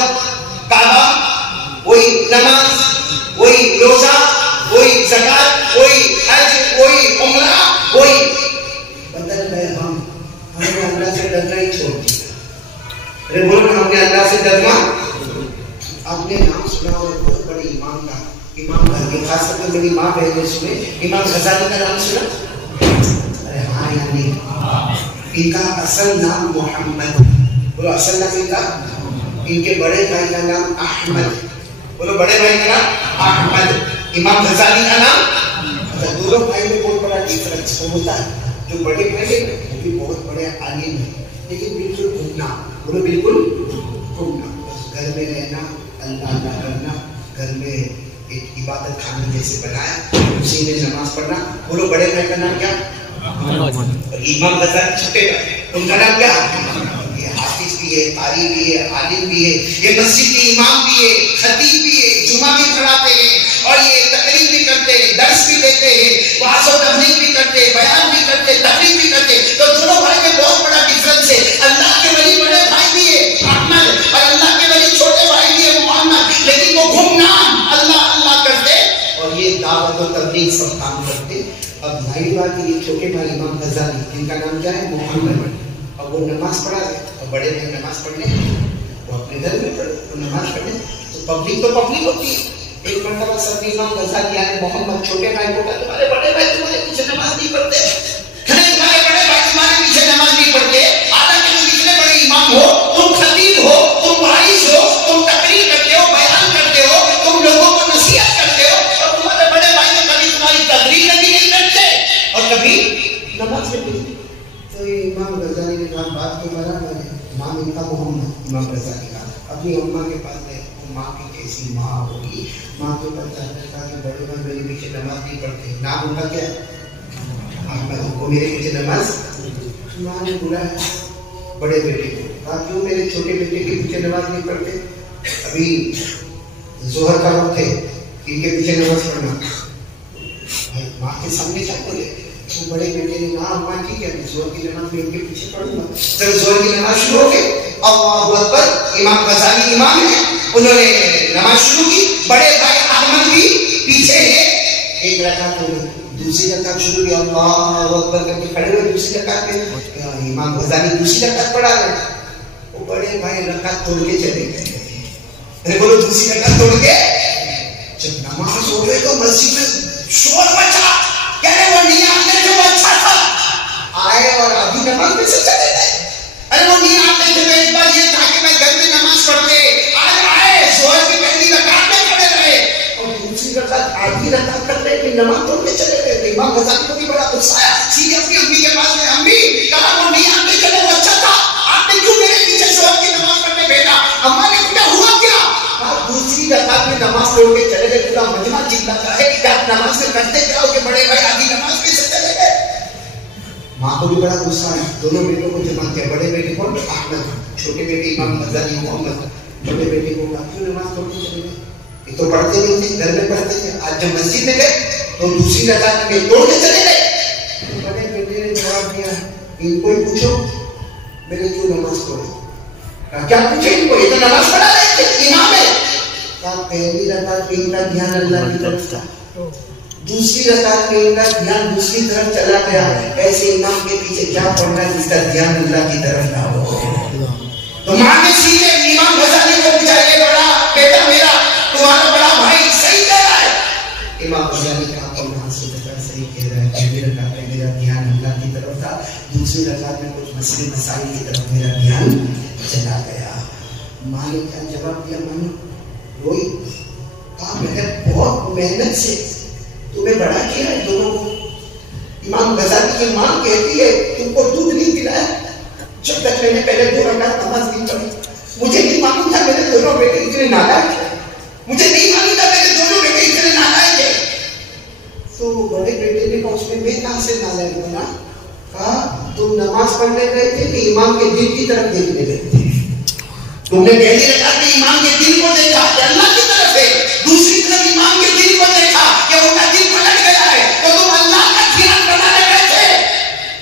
کعبہ وہی، نماز وہی، روزہ وہی، زکات وہی، حج وہی، عمرہ وہی، بدل گئے ہم نے اللہ سے ڈرنا ہی چھوڑ دیا۔ ارے بولو ہم نے اللہ سے ڈرنا، آپ نے نام سنا ہو بہت بڑے امام کا، امام غزالی، خاص طور پر میری ماں بہن نے سنے، امام غزالی کا نام سنا؟ ارے ہاں یعنی ان کا اصل نام محمد، بولو اصل نام ان کا، ان کے بڑے بھائی کا نام احمد، بولو بڑے بھائی کا نام احمد، امام غزالی کا نام، دونوں بھائی میں بہت بڑا ڈیفرنس ہوتا ہے، جو بڑے بھائی ہیں وہ بھی بہت بڑے عالم ہیں، لیکن بالکل گھومنا، بولو بالکل گھومنا، گھر میں رہنا، اللہ اللہ کرنا، گھر میں ایک عبادت خانے جیسے بنایا، اسی میں نماز پڑھنا، بولو بڑے بھائی کا نام کیا؟ امام غزالی چھوٹے کا، ان کا نام کیا؟ یہ حافظ بھی ہے، قاری بھی ہے، عالم بھی ہے، یہ مسجد کے امام بھی ہے، خطیب بھی ہے، جمعہ بھی پڑھاتے ہیں، اور یہ تقریر بھی کرتے ہیں، درس بھی دیتے ہیں، وعظ و تبلیغ بھی کرتے ہیں، بیان بھی کرتے ہیں، تقریر بھی کرتے ہیں۔ تو دونوں بھائی میں بہت بڑا ڈفرنس ہے، اللہ کے ولی بڑے بھائی بھی ہے احمد، اور اللہ کے ولی چھوٹے بھائی بھی ہے محمد، لیکن وہ گمنام اللہ اللہ کرتے اور یہ دعوت و تبلیغ سب کام کرتے۔ اب ظاہر بات ہے یہ چھوٹے بھائی امام غزالی جن کا نام کیا ہے؟ محمد، اور وہ نماز پڑھا رہے، اور بڑے بھائی نماز پڑھنے وہ اپنے گھر میں پڑھے، وہ نماز پڑھنے تو پبلک ہوتی ہے۔ ایک مرتبہ سب امام غزالی یعنی محمد چھوٹے بھائی کو کہا تمہارے بڑے بھائی تمہارے پیچھے نماز نہیں پڑھتے، تمہارے بڑے بھائی تمہارے پیچھے نماز نہیں پڑھتے، حالانکہ تم اتنے بڑے امام ہو، تم خطیب ہو، تم وائز ہو، تم تقریر کرتے ہو، بیان کرتے ہو، تم لوگوں کو نصیحت کرتے ہو، اور تمہارے بڑے بھائی نے کبھی تمہاری تقریر نہیں کرتے اور کبھی نماز نہیں پڑھتے۔ تو امام غزالی نے کہا بات کو برابر ہے، نام ان کا محمد، امام غزالی کا اپنی اماں کے پاس گئے، ماں کی کیسی ماں ہوگی، ماں کے پاس جانے کا کہ بڑے بھائی میرے پیچھے نماز نہیں پڑھتے، نام ان کا کیا ہے؟ احمد، کو میرے پیچھے نماز، ماں نے بلایا بڑے بیٹے کو، کہا کیوں میرے چھوٹے بیٹے کے پیچھے نماز نہیں پڑھتے؟ ابھی ظہر کا وقت ہے، ان کے پیچھے نماز پڑھنا۔ ماں کے سامنے کیا بولے؟ تو بڑے بیٹے نے کہا ماں ٹھیک ہے زہر کی نماز میں ان کے پیچھے پڑھوں گا۔ جب زہر کی نماز شروع ہو گئی، اللہ اکبر، امام غزالی امام ہے، انہوں نے نماز شروع کی، بڑے بھائی احمد بھی پیچھے ہے، ایک رکعت ہو گئی، دوسری رکعت شروع کی، اللہ اکبر کر کے کھڑے ہوئے، دوسری رکعت میں امام غزالی دوسری رکعت پڑھا رہے، وہ بڑے بھائی رکعت توڑ کے چلے گئے، بولو دوسری رکعت توڑ کے، جب نماز ہو گئی تو مسجد میں شور مچا، کہہ رہے وہ نہیں آتے جو اچھا تھا، آئے اور ابھی نماز آدھی رکعت کرنے کی نماز توڑ کے چلے گئے. امام غزالی کو بھی بڑا غصہ آیا. سیدھے اپنی امی کے پاس گئے. امی کہا وہ نہیں آتے چلے وہ اچھا تھا, آپ نے کیوں میرے پیچھے شوہر کی نماز پڑھنے بھیجا؟ اماں نے پوچھا ہوا کیا؟ دوسری رکعت میں نماز توڑ کے چلے گئے. پورا مجمع چلاتا ہے کہ آپ نماز میں کرتے کیا ہو کہ بڑے بھائی آدھی نماز میں سے چلے گئے. ماں کو بھی بڑا غصہ آیا. دونوں بیٹوں کو جمع کیا. بڑے بیٹے کون؟ احمد. چھوٹے بیٹے امام غزالی محمد. چھوٹے بیٹے کو کیوں نماز توڑ کے چلے گئے؟ یہ تو پڑھتے نہیں تھے, گھر میں پڑھتے تھے. آج جب مسجد میں گئے تو دوسری رکعت میں توڑ کے چلے گئے. بڑے بیٹے نے جواب دیا, ان کو ہی پوچھو میرے کیوں نماز توڑے. کیا پوچھے ان کو, یہ تو نماز پڑھا رہے تھے, امام ہے. پہلی رکعت میں ان کا دھیان اللہ کی طرف تھا, دوسری رکعت میں ان کا دھیان دوسری طرف چلا گیا. ایسے امام کے پیچھے کیا پڑھنا ہے جس کا دھیان اللہ کی طرف نہ ہو. تو ماں نے سیدھے امام غزالی کو پوچھا, یہ بڑا بیٹا میرا تمہارا بڑا بھائی صحیح کہہ رہا ہے؟ امام غزالی کہا وہاں سے بیٹا صحیح کہہ رہا ہے. پہلی رکعت میں میرا دھیان اللہ کی طرف تھا, دوسری رکعت میں کچھ مسئلے مسائل کی طرف میرا دھیان چلا گیا. ماں نے کیا جواب دیا؟ ماں نے روئی. کہا میں نے بہت محنت سے تمہیں بڑا کیا ہے دونوں کو. امام غزالی کی ماں کہتی ہے تم کو دودھ نہیں پلایا جب تک میں نے پہلے 2 رکعت نماز نہیں پڑھی. مجھے نہیں معلوم تھا میرے دونوں بیٹے اتنے نالائق ہیں, مجھے نہیں معلوم تھا میرے دونوں بیٹے اتنے نالائق ہیں. تو بڑے بیٹے نے کہا اس میں میں کہاں سے نالائق بنا؟ کہا تم نماز پڑھنے گئے تھے کہ امام کے دل کی طرف دیکھنے گئے تھے؟ تم نے پہلی رکعت میں امام کے دل کو دیکھا کہ اللہ کی طرف ہے, دوسری طرف امام کے دل کو دیکھا کہ ان کا دل پلٹ گیا ہے, تو تم اللہ کا دھیان بنانے گئے تھے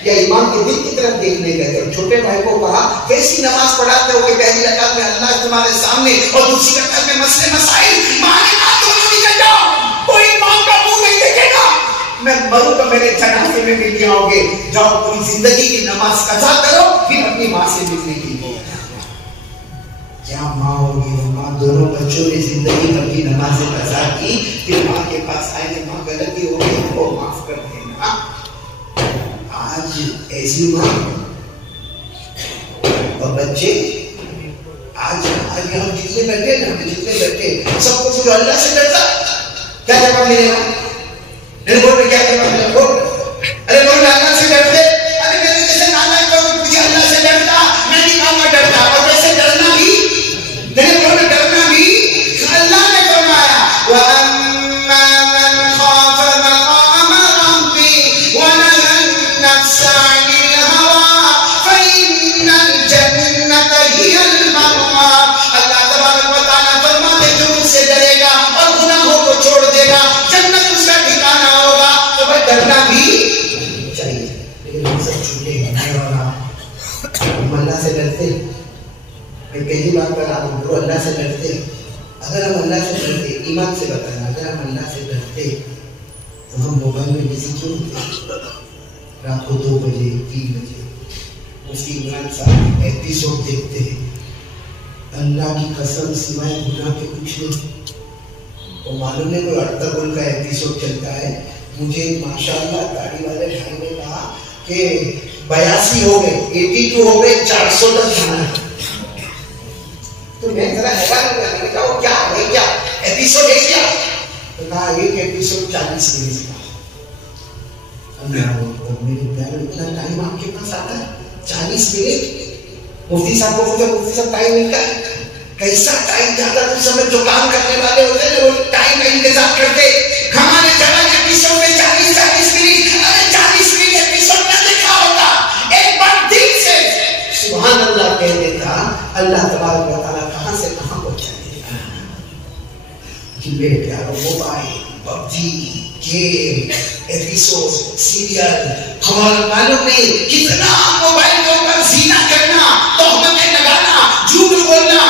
یا امام کے دل کی طرف دیکھنے گئے تھے؟ چھوٹے بھائی کو کہا کیسی نماز پڑھاتے ہو کہ پہلی رکعت میں اللہ تمہارے سامنے اور دوسری رکعت میں مسئلے مسائل. ماں نے کہا دونوں نکل جاؤ, کوئی امام کا منہ نہیں دیکھے گا. میں مروں تو میرے جنازے میں مل جاؤ گے. جاؤ پوری زندگی کی نماز قضا کرو, پھر اپنی ماں سے ملنے کی. کیا ماں ہوگی وہ ماں. دونوں بچوں نے زندگی بھر کی نماز قضا کی, پھر ماں کے پاس آئے, ماں غلطی ہو گئی وہ معاف کر دینا. آج ایسی ماں اور بچے آج ہم جتنے بیٹھے سب کو جو اللہ سے ڈرتا کیا جواب ملے گا؟ میرے بول میں کیا جواب ملے گا؟ ارے بول میں اللہ سے ڈرتے, ارے میرے جیسے نانا کو مجھے اللہ سے ڈرتا, میں نہیں کہوں گا ڈرتا. اور ویسے ڈرنا بھی, میرے بول میں ڈرنا بھی اللہ نے فرمایا وَأَمَّا مَنْ خَافَ مَقَامَ رَبِّهِ وَنَهَى النَّفْسَ عَنِ الْهَوَىٰ فَإِنَّ الْجَنَّةَ هِيَ الْمَأْوَىٰ. اللہ تبارک و تعالیٰ فرماتے جو ان سے ڈرے گا اور گناہوں کو چھوڑ دے گا, جنت اس کا ٹھکانہ ہوگا. تو بھائی ڈرنا بھی چاہیے, لیکن ہم سب چھوٹے بنانے والا ہم اللہ سے ڈرتے. میں پہلی بات بتا رہا ہوں, اللہ سے ڈرتے. اگر ہم اللہ سے ڈرتے, ایمان سے بتانا, اگر ہم اللہ سے ڈرتے تو ہم موبائل میں بزی کیوں ہوتے؟ رات کو 2 بجے 3 بجے مفتی عمران صاحب ایپیسوڈ دیکھتے ہیں. اللہ کی قسم سوائے گناہ کے کچھ نہیں. وہ معلوم ہے کوئی 78 کا ایپیسوڈ چلتا ہے. مجھے ماشاءاللہ گاڑی والے بھائی نے کہا کہ 82 ہو گئے, 82 ہو گئے, 400 تک جانا ہے. تو میں ذرا حیران ہو گیا, میں نے کہا وہ کیا ہے, کیا ایپیسوڈ ہے کیا؟ تو کہا ایک ایپیسوڈ 40 منٹ کا. میرے پیارے اتنا ٹائم آپ کے پاس آتا ہے 40 منٹ؟ مفتی صاحب کو پوچھا مفتی صاحب ٹائم ملتا ہے؟ کیسا ٹائم جاتا ہے؟ اس سمے جو کام کرنے والے ہوتے ہیں وہ ٹائم کا انتظار کرتے. ہمارے جوان ایپیسوڈ میں 40 منٹ, ارے 40 منٹ ایپیسوڈ نہ دیکھا ہوتا, ایک بار دل سے سبحان اللہ کہہ دیتا, اللہ تبارک و تعالیٰ کہاں سے کہاں پہنچا دیتا. میرے پیاروں, موبائل, پب جی, گیم, ایپیسوڈ, سیریل, ہمارا معلوم نہیں کتنا موبائل کے اوپر زینا کرنا, تہمتیں لگانا, جھوٹ بولنا,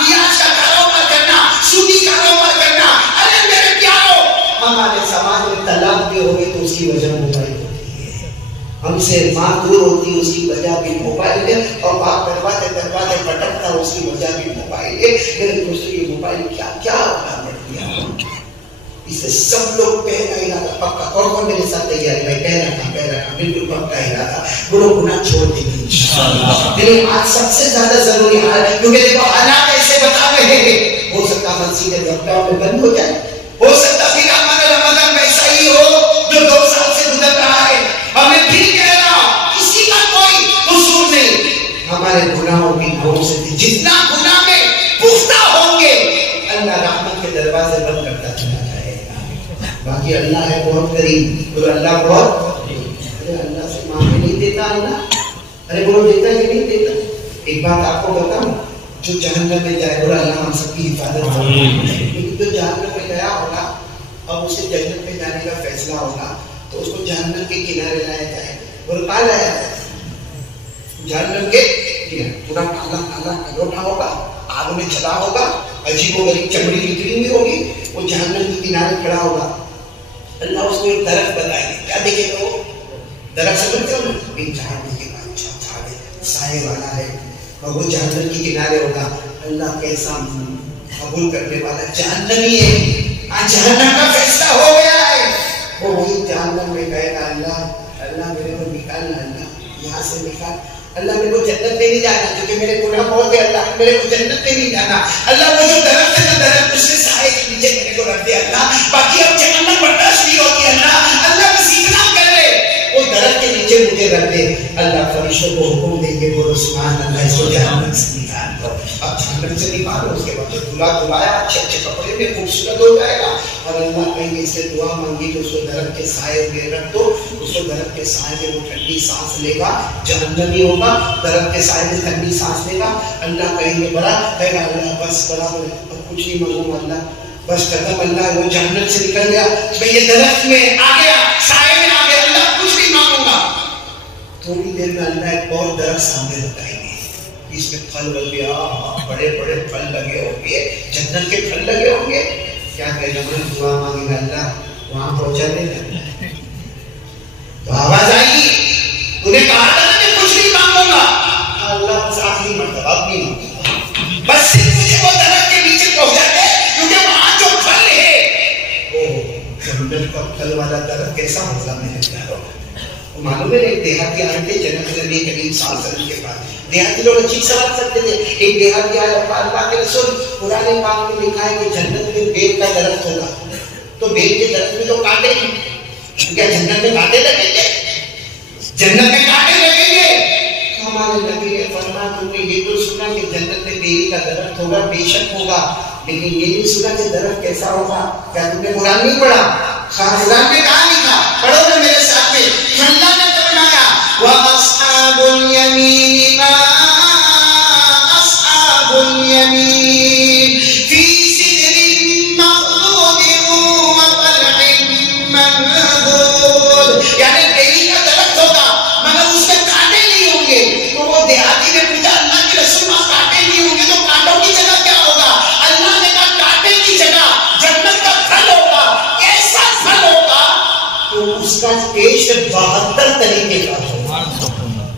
ریاض کا کاروبار کرنا, سودی کاروبار کرنا. ارے میرے پیاروں, ہمارے سماج میں طلاق بھی ہوگی تو اس کی وجہ موبائل ہوتی ہے. ہم سے ماں دور ہوتی ہے اس کی وجہ بھی موبائل ہے, اور باپ دروازے پٹکتا ہے اس کی وجہ بھی موبائل ہے. میرے دوستوں یہ موبائل کیا کیا کام کر دیا. اسے سب لوگ پہنا ارادہ پکا, کون میرے ساتھ تیار ہے؟ میں کہہ رہا تھا بالکل پکا ارادہ, بولو گناہ چھوڑ دیں گے انشاءاللہ. لیکن آج سب سے زیادہ ضروری حال ہے, کیونکہ دیکھو حالات ایسے بتا رہے ہیں, ہو سکتا مسجد لاک ڈاؤن میں بند ہو جائے, ہو سکتا پھر ہمارے ہمارے گناہوں کی گھوڑ سے تھی. جتنا گناہ میں پختہ ہوں گے اللہ رحمت کے دروازے بند کرتا چلا جائے گا. باقی اللہ ہے بہت قریب. اور اللہ بہت اللہ سے مانگے نہیں دیتا اللہ. ارے بولو دیتا ہے کہ نہیں دیتا؟ ایک بات آپ کو بتاؤں, جو جہنم میں جائے گا اللہ ہم سب کی حفاظت کرے. لیکن جو جہنم میں گیا ہوگا اب اسے جنت میں جانے کا فیصلہ ہوگا تو اس کو جہنم کے کنارے لایا جائے گا. اور کہاں لایا جائے گا؟ جہنم کے کنارے. پورا کالا کالا کلوٹا ہوگا, آگ میں چلا ہوگا, عجیب و غریب چمڑی نکلی ہوئی ہوگی, وہ جہنم کے کنارے کھڑا ہوگا. اللہ اس کو ایک درخت بتائے گا. کیا دیکھے گا وہ درخت؟ سمجھتے ہو نا, ایک جھاڑنے کے بعد جھاڑ ہے, سائے والا ہے, اور وہ جہنم کے کنارے ہوگا. اللہ کیسا قبول کرنے والا جہنمی ہے. جہنم کا فیصلہ ہو گیا ہے. وہ وہی جہنم میں کہے گا اللہ اللہ میرے کو نکالنا, اللہ یہاں سے نکال, اللہ میرے کو جنت میں نہیں جانا کیونکہ میرے گناہ بہت ہے, اللہ میرے کو جنت میں نہیں جانا. اللہ وہ جو درخت ہے نا درخت اس کے سائے کے نیچے میرے کو رکھ دے اللہ, باقی اب جہنم برداشت نہیں ہوتی اللہ, اللہ بس اتنا کر لے وہ درخت کے نیچے مجھے رکھ دے. اللہ فرشتوں کو حکم دیں گے بولو سبحان اللہ, اس کو جہنم سے نکال دو. اب جہنم سے نکالو, اس کے بعد دھلا دھلایا اچھے اچھے کپڑے میں خوبصورت ہو جائے گا. اور اللہ کہیں گے اس سے دعا مانگی تو اس کو درخت کے سائے میں رکھ دو. اس کو درخت کے سائے میں وہ ٹھنڈی سانس لے گا, جہنمی ہوگا, درخت کے سائے میں ٹھنڈی سانس لے گا. اللہ کہیں گے بڑا, کہے گا اللہ بس برابر, اب کچھ نہیں مانگوں اللہ, بس ختم. اللہ وہ جہنم سے نکل گیا, میں یہ درخت میں آ گیا, سائے میں آ گیا, اللہ کچھ نہیں مانگوں گا. تھوڑی دیر میں اللہ ایک اور درخت سامنے بتائیں گے, اس میں پھل لگے, بڑے بڑے پھل لگے ہوں گے, جنت کے پھل لگے ہوں گے. کیا کہے گا, میں دعا مانگے گا اللہ وہاں پہنچا دے گا. تو آواز آئے گی, انہیں کہا تھا میں کچھ نہیں مانگوں گا. اللہ بس آخری مرتبہ اب نہیں مانگوں گا, بس صرف مجھے وہ درخت کے نیچے پہنچا دے کیونکہ وہاں جو پھل ہے وہ جنت کا پھل والا درخت کیسا ہوگا میرے پیاروں. معلوم ہے ایک دیہاتی آئے تھے جنت نبی کریم صلی اللہ علیہ وسلم کے پاس. دیہاتی لوگ عجیب سوال کرتے تھے. ایک دیہاتی آیا, اللہ کے رسول قرآن پاک میں لکھا ہے کہ جنت میں بیل کا درخت ہوگا, تو بیل کے درخت میں تو کانٹے ہیں, کیا جنت میں کانٹے لگیں گے؟ جنت میں کانٹے لگیں گے. ہمارے نبی نے فرمایا تم نے یہ تو سنا کہ جنت میں بیل کا درخت ہوگا, بے شک ہوگا, لیکن یہ نہیں سنا کہ درخت کیسا ہوگا. کیا تم نے قرآن نہیں پڑھا؟ قرآن میں کہاں لکھا؟ پڑھو نا میرے ساتھ میں. اللہ نے فرمایا وَأَصْحَابُ الْيَمِينِ مَا أَصْحَابُ الْيَمِينِ فِي سِدْرٍ مَّخْضُودٍ وَطَلْحٍ مَّنضُودٍ. یعنی بیری کا درخت ہوگا مگر اس میں کانٹے نہیں ہوں گے. تو وہ دیہاتی نے پوچھا اللہ کے رسول وہاں کانٹے نہیں ہوں گے تو کانٹوں کی جگہ کیا ہوگا؟ اللہ نے کہا کانٹے کی جگہ جنت کا پھل ہوگا. ایسا پھل ہوگا تو اس کا ٹیسٹ 72 طریقے کا ہوگا.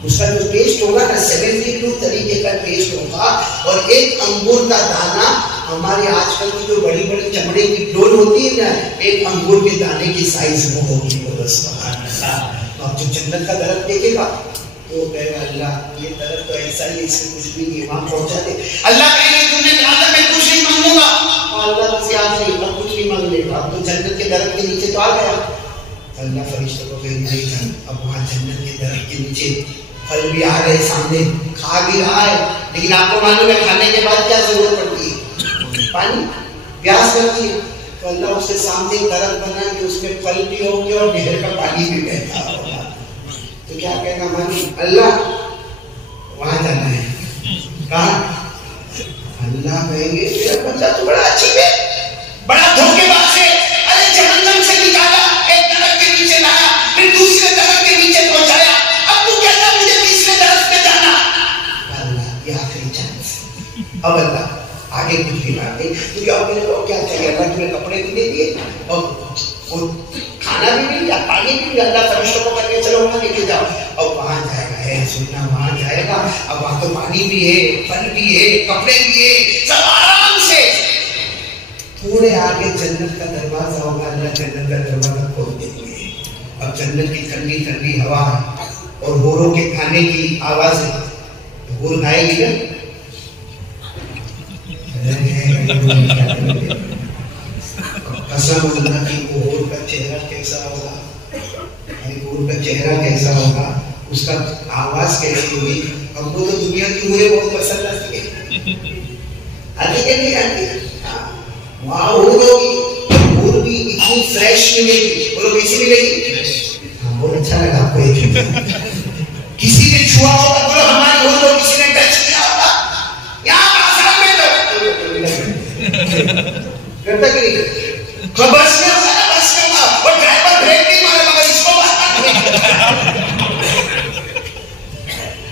اس کا جو ٹیسٹ ہوگا نا 72 طریقے کا ٹیسٹ ہوگا. اور ایک انگور کا دانا, ہمارے آج کل کی جو بڑی بڑی چمڑے کی ڈول ہوتی ہے نا, ایک انگور کے دانے کی سائز وہ ہوگی. سبحان اللہ. اب جو جنت کا درخت دیکھے گا تو کہے گا اللہ یہ درخت تو ایسا ہی, اس سے کچھ بھی نہیں, وہاں پہنچا دے. اللہ کہے گا تم نے کہا تھا میں کچھ نہیں مانگوں گا, اور اللہ تجھ سے آج نہیں, اب کچھ نہیں مانگنے کا, اب تو جنت کے درخت کے نیچے تو آ گیا. اللہ فرشتوں کو کہیں نہیں جان, اب وہاں جنت کے درخت کے نیچے پھل بھی آ رہے سامنے, کھا بھی رہا ہے, لیکن آپ کو معلوم ہے کھانے کے بعد کیا ضرورت پڑتی ہے؟ پانی, پیاس لگتی ہے. تو اللہ اس کے سامنے درخت بنا کہ اس میں پھل بھی ہوں گے اور نہر کا پانی بھی بہتا ہوگا. تو کیا کہنا مانی اللہ وہاں جانا ہے. کہاں؟ اللہ کہیں گے میرا بندہ تو بڑا عجیب ہے, بڑا دھوکے باز ہے. ارے جہنم سے نکالا, ایک درخت کے نیچے لایا, پھر دوسرے درخت کے نیچے پہنچایا, اب تو کہتا مجھے تیسرے درخت پہ جانا. اللہ یہ آخری چانس. اب اللہ آگے کچھ بھی بات نہیں, کیونکہ اب میرے کو کیا چاہیے, اللہ تمہیں کپڑے بھی دے دیے اور کھانا بھی مل گیا, پانی بھی مل گیا. اللہ فرشتوں کو کر کے چلو وہاں لے کے جاؤ. اب وہاں جائے گا, ہے سننا وہاں جائے گا, اب وہاں تو پانی بھی ہے, پھل بھی ہے, کپڑے بھی ہے, سب آرام سے. تھوڑے آگے جنت کا دروازہ ہوگا, اللہ جنت کا دروازہ کھول دیں گے. اب جنت کی ٹھنڈی ٹھنڈی ہوا اور حوروں کے کھانے کی آواز ہے. حور گائے گی نا, قسم اللہ کی حور کا چہرہ کیسا ہوگا, حور کا چہرہ کیسا ہوگا, اس کا آواز کیسی ہوئی؟ ہم کو تو دنیا کی ہوئے بہت پسند آتی ہے. آتی کہ نہیں آتی؟ وہاں ہور بھی اتنی فریش ملے گی. بولو کیسی ملے گی؟ بہت اچھا لگا آپ کو یہ چیز. کسی نے چھوا ہوگا، بولو ہماری ہور کو کسی نے ٹچ کیا ہوگا. یہاں آسان میں کرتا کہ نہیں بس میں ہوگا نا، بس میں ہوگا اور ڈرائیور بریک نہیں مارے مگر اس کو بات.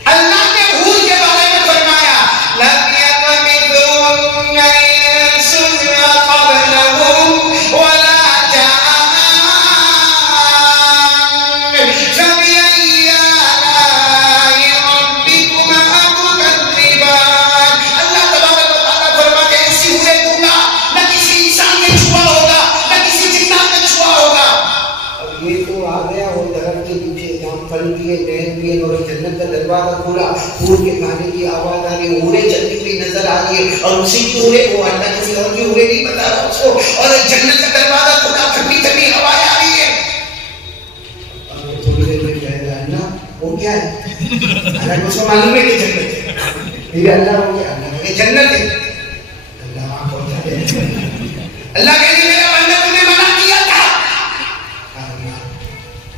اللہ نے حور کے بارے میں فرمایا لَمْ يَطْمِثُهُنَّ إِنسٌ قَبْلَهُمْ وَلَا جَانٌّ فَبِأَيِّ آلَاءِ رَبِّكُمَا تُكَذِّبَانِ. اللہ تبارک و تعالیٰ فرماتے ہیں ایسی حوریں دوں گا نہ کسی انسان نے چھوا ہوگا نہ کسی جنات نے چھوا ہوگا. اب یہ تو آ گیا وہ درخت کے نیچے جہاں پھل بھی ہے نہر بھی ہے اور جنت کا دروازہ کھولا، حور کے گانے کی آواز آ رہی ہے، حوریں چلتی ہوئی نظر آ رہی ہے اور اسی کی حوریں، وہ اللہ کسی اور کی حوریں نہیں بتا رہا اس کو، اور جنت کا دروازہ کھولا، ٹھنڈی ٹھنڈی ہوائیں آ رہی ہے. تھوڑی دیر میں کہے گا اللہ وہ کیا ہے؟ اللہ کو معلوم ہے کہ جنت ہے. میرے اللہ وہ کیا؟ اللہ کہ جنت ہے. اللہ وہاں پہنچا دے. اللہ کہے میرا بندہ تمہیں منع کیا تھا.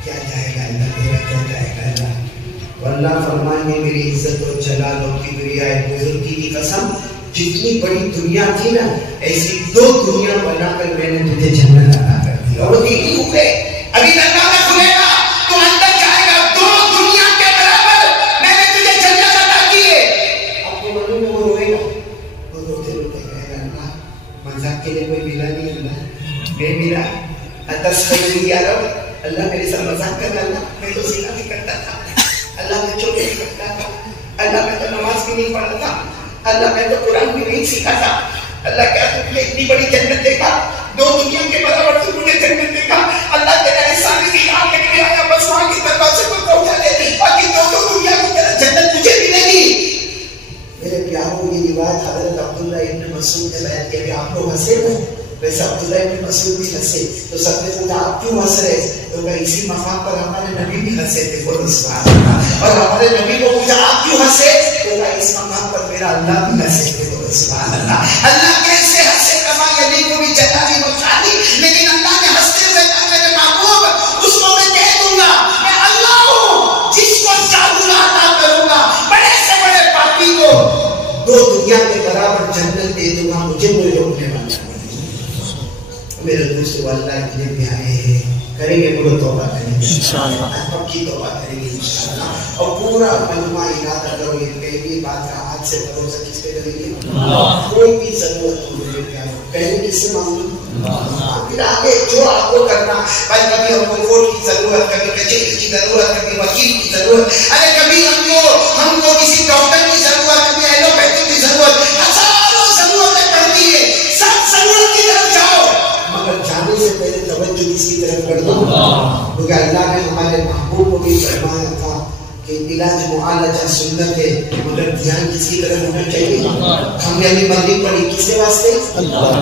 کیا جائے گا اللہ تیرا، کیا جائے گا اللہ. اللہ فرمائیں گے میری عزت و جلال و کبریاء بزرگی کی قسم، جتنی بڑی دنیا تھی نا ایسی 2 دنیا بنا کر میں نے تجھے جنت عطا کر دی. اور وہ دیکھی ہوئے ابھی دروازہ کھلے گا تو اندر جائے گا، 2 دنیا کے برابر میں نے تجھے جنت عطا کی ہے. آپ کے من میں وہ روئے گا، وہ روتے روتے کہے گا اللہ مذاق کے لیے کوئی ملا نہیں، اللہ میں ملا اتسخرونی یا رب. اللہ میرے ساتھ مذاق کرنا، اللہ میں تو زنا بھی کرتا تھا، اللہ میں چوری بھی کرتا تھا، اللہ میں تو نماز بھی نہیں پڑھا تھا، اللہ میں تو قرآن بھی نہیں سیکھا تھا. اللہ کیا تم نے اتنی بڑی جنت دیکھا، 2 دنیا کے برابر تم نے جنت دیکھا. اللہ تیرا احسان کی آنکھ کے آیا بس وہاں کی دروازے کو پہنچا دے باقی 2 دنیا کی طرح جنت مجھے ملے گی. میرے پیاروں یہ روایت حضرت عبداللہ ابن مسعود نے بیان کیا کہ آپ لوگ ہنسے ہوئے، ویسے عبداللہ ابن مسعود بھی ہنسے تو سب نے پوچھا آپ کیوں ہنس رہے؟ تو کہ اسی مقام پر ہمارے نبی بھی ہنسے تھے. بولو سبحان اللہ. اور ہمارے نبی کو پوچھا آپ کیوں ہنسے؟ تو کہ اس مقام پر میرا اللہ بھی ہنسے تھے. بولو سبحان اللہ. اللہ کیسے ہنسے کما علی کو بھی جلالی بخشانی، لیکن اللہ نے ہنستے ہوئے کہا میرے محبوب اس کو میں کہہ دوں گا میں اللہ ہوں جس کو چاہوں گا عطا کروں گا. بڑے سے بڑے پاپی کو 2 دنیا کے برابر جنت دے دوں گا، مجھے کوئی روکنے والا نہیں. میرے دوستو اللہ کے لیے پیارے ہیں، کریں گے وہ توبہ کریں گے انشاءاللہ، پکی توبہ کریں گے انشاءاللہ. اور پورا مجمع ارادہ کرو یہ پہلی بات کا آج سے بھروسہ کس پہ کریں گے؟ کوئی بھی ضرورت ہو میرے پیاروں پہلے کس سے مانگو، پھر آگے جو آپ کو کرنا. بھائی کبھی ہم کو ووٹ کی ضرورت، کبھی کچہری کی ضرورت، کبھی وکیل کی ضرورت، ارے کبھی ہم کو کسی ڈاکٹر کی ضرورت، کبھی ایلوپیتھی کی ضرورت، ہزاروں ضرورتیں پڑتی ہے. سب ضرورت کی طرف جاؤ مگر جانے سے پہلے توجہ اس کی طرف کر دو، کیونکہ اللہ نے ہمارے محبوب کو بھی فرمایا تھا کہ علاج معالجہ سنت ہے مگر دھیان کس کی طرف ہونا چاہیے. ہم نے ابھی مغرب پڑھی کس کے واسطے؟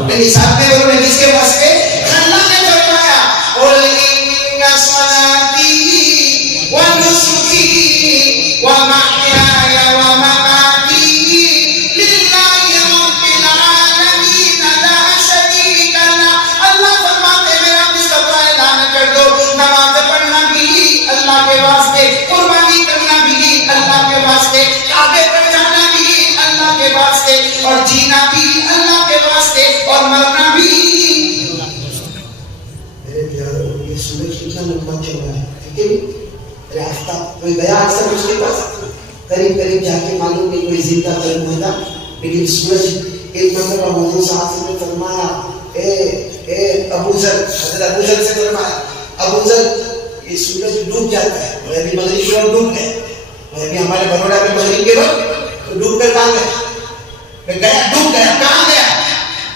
میری ساتھ میں بولو کس کے واسطے؟ اللہ نے فرمایا قل ان صلاتی ونسکی ومحیای ومماتی للہ رب العالمین لا شریک لہ. اللہ فرماتے میرا مصطفیٰ اعلان کر دو نماز پڑھنا بھی اللہ کے واسطے، قربانی کرنا بھی اللہ کے واسطے، کعبے پر جانا بھی اللہ کے واسطے، اور جینا بھی اللہ کے واسطے، اور مرنا بھی. میرے پیاروں یہ سورج کتنا لمبا چل رہا ہے، ٹھیک ہے؟ آفتاب کوئی گیا اکثر اس کے پاس قریب قریب جا کے معلوم نہیں کوئی زندہ قلم ہوتا، لیکن سورج ایک مرتبہ حضور صاحب نے فرمایا اے ابو ذر، حضرت ابو ذر سے فرمایا ابو ذر یہ سورج ڈوب جاتا ہے، اور ابھی مغرب کے وقت ڈوب گئے، اور ابھی ہمارے بروڑا میں مغرب کے وقت ڈوب کر کہاں گیا؟ میں گیا ڈوب گیا، کہاں گیا؟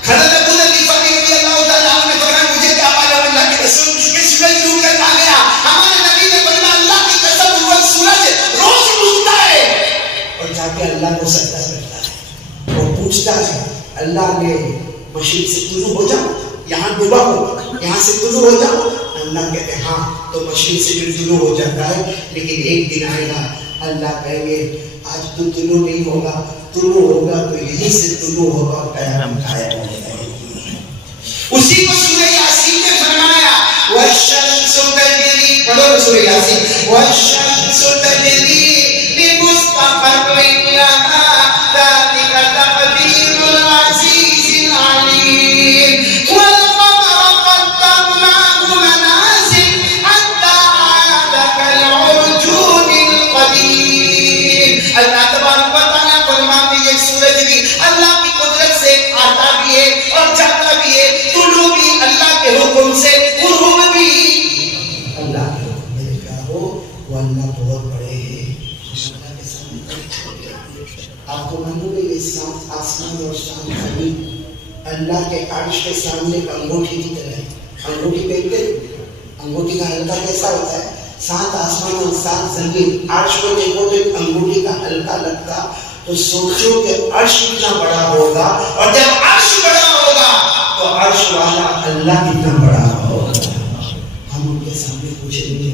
حضرت ابو ذر غفاری رضی اللہ تعالیٰ عنہ نے فرمایا مجھے کیا معلوم اللہ کے رسول کہ سورج ڈوب کر کہاں گیا؟ ہمارے نبی نے فرمایا اللہ کی قسم وہ سورج روز ڈوبتا ہے اور جا کے اللہ کو سجدہ کرتا ہے، وہ پوچھتا ہے اللہ نے مشرق سے طلوع ہو جاؤ، یہاں ڈوبا ہو، یہاں سے طلوع ہو جاؤ، اللہ کہتے ہیں ہاں تو مشرق سے بھی طلوع ہو جاتا ہے، لیکن ایک دن آئے گا اللہ کہیں گے آج تو طلوع نہیں ہوگا، طلوع ہوگا تو یہیں سے طلوع ہوگا اور قیامت قائم ہو جائے گی۔ اسی کو سورہ یاسین میں فرمایا وَالشَّمْسُ تَجْرِی، پڑھو سورہ یاسین، وَالشَّمْسُ تَجْرِی لِمُسْتَقَرٍّ لَهَا ذَلِكَ تَقْدِيرُ الْعَزِيزِ الْعَلِيمِ وَالْقَمَرَ قَدَّرْنَاهُ مَنَازِلَ حَتَّى عَادَ كَالْعُرْجُونِ الْقَدِيمِ۔ اللہ تبارک و تعالیٰ فرماتے ہیں سورج بھی اللہ کی قدرت سے آتا بھی ہے اور جاتا بھی ہے، طلوع بھی اللہ کے حکم سے، غروب بھی اللہ کے حکم میں کیا ہو، وہ اللہ بہت بڑے ہیں، اللہ کے سامنے آپ کو معلوم ہے یہ سات آسمان اور سات زمین اللہ کے عرش کے سامنے ایک انگوٹھی کی طرح ہے۔ انگوٹھی پہنتے انگوٹھی کا حلقہ کیسا ہوتا ہے؟ سات آسمان اور سات زمین عرش کو دیکھو تو ایک انگوٹھی کا حلقہ لگتا، تو سوچو کہ عرش کتنا بڑا ہوگا، اور جب عرش بڑا ہوگا تو عرش والا اللہ کتنا بڑا ہوگا۔ ہم ان کے سامنے پوچھیں گے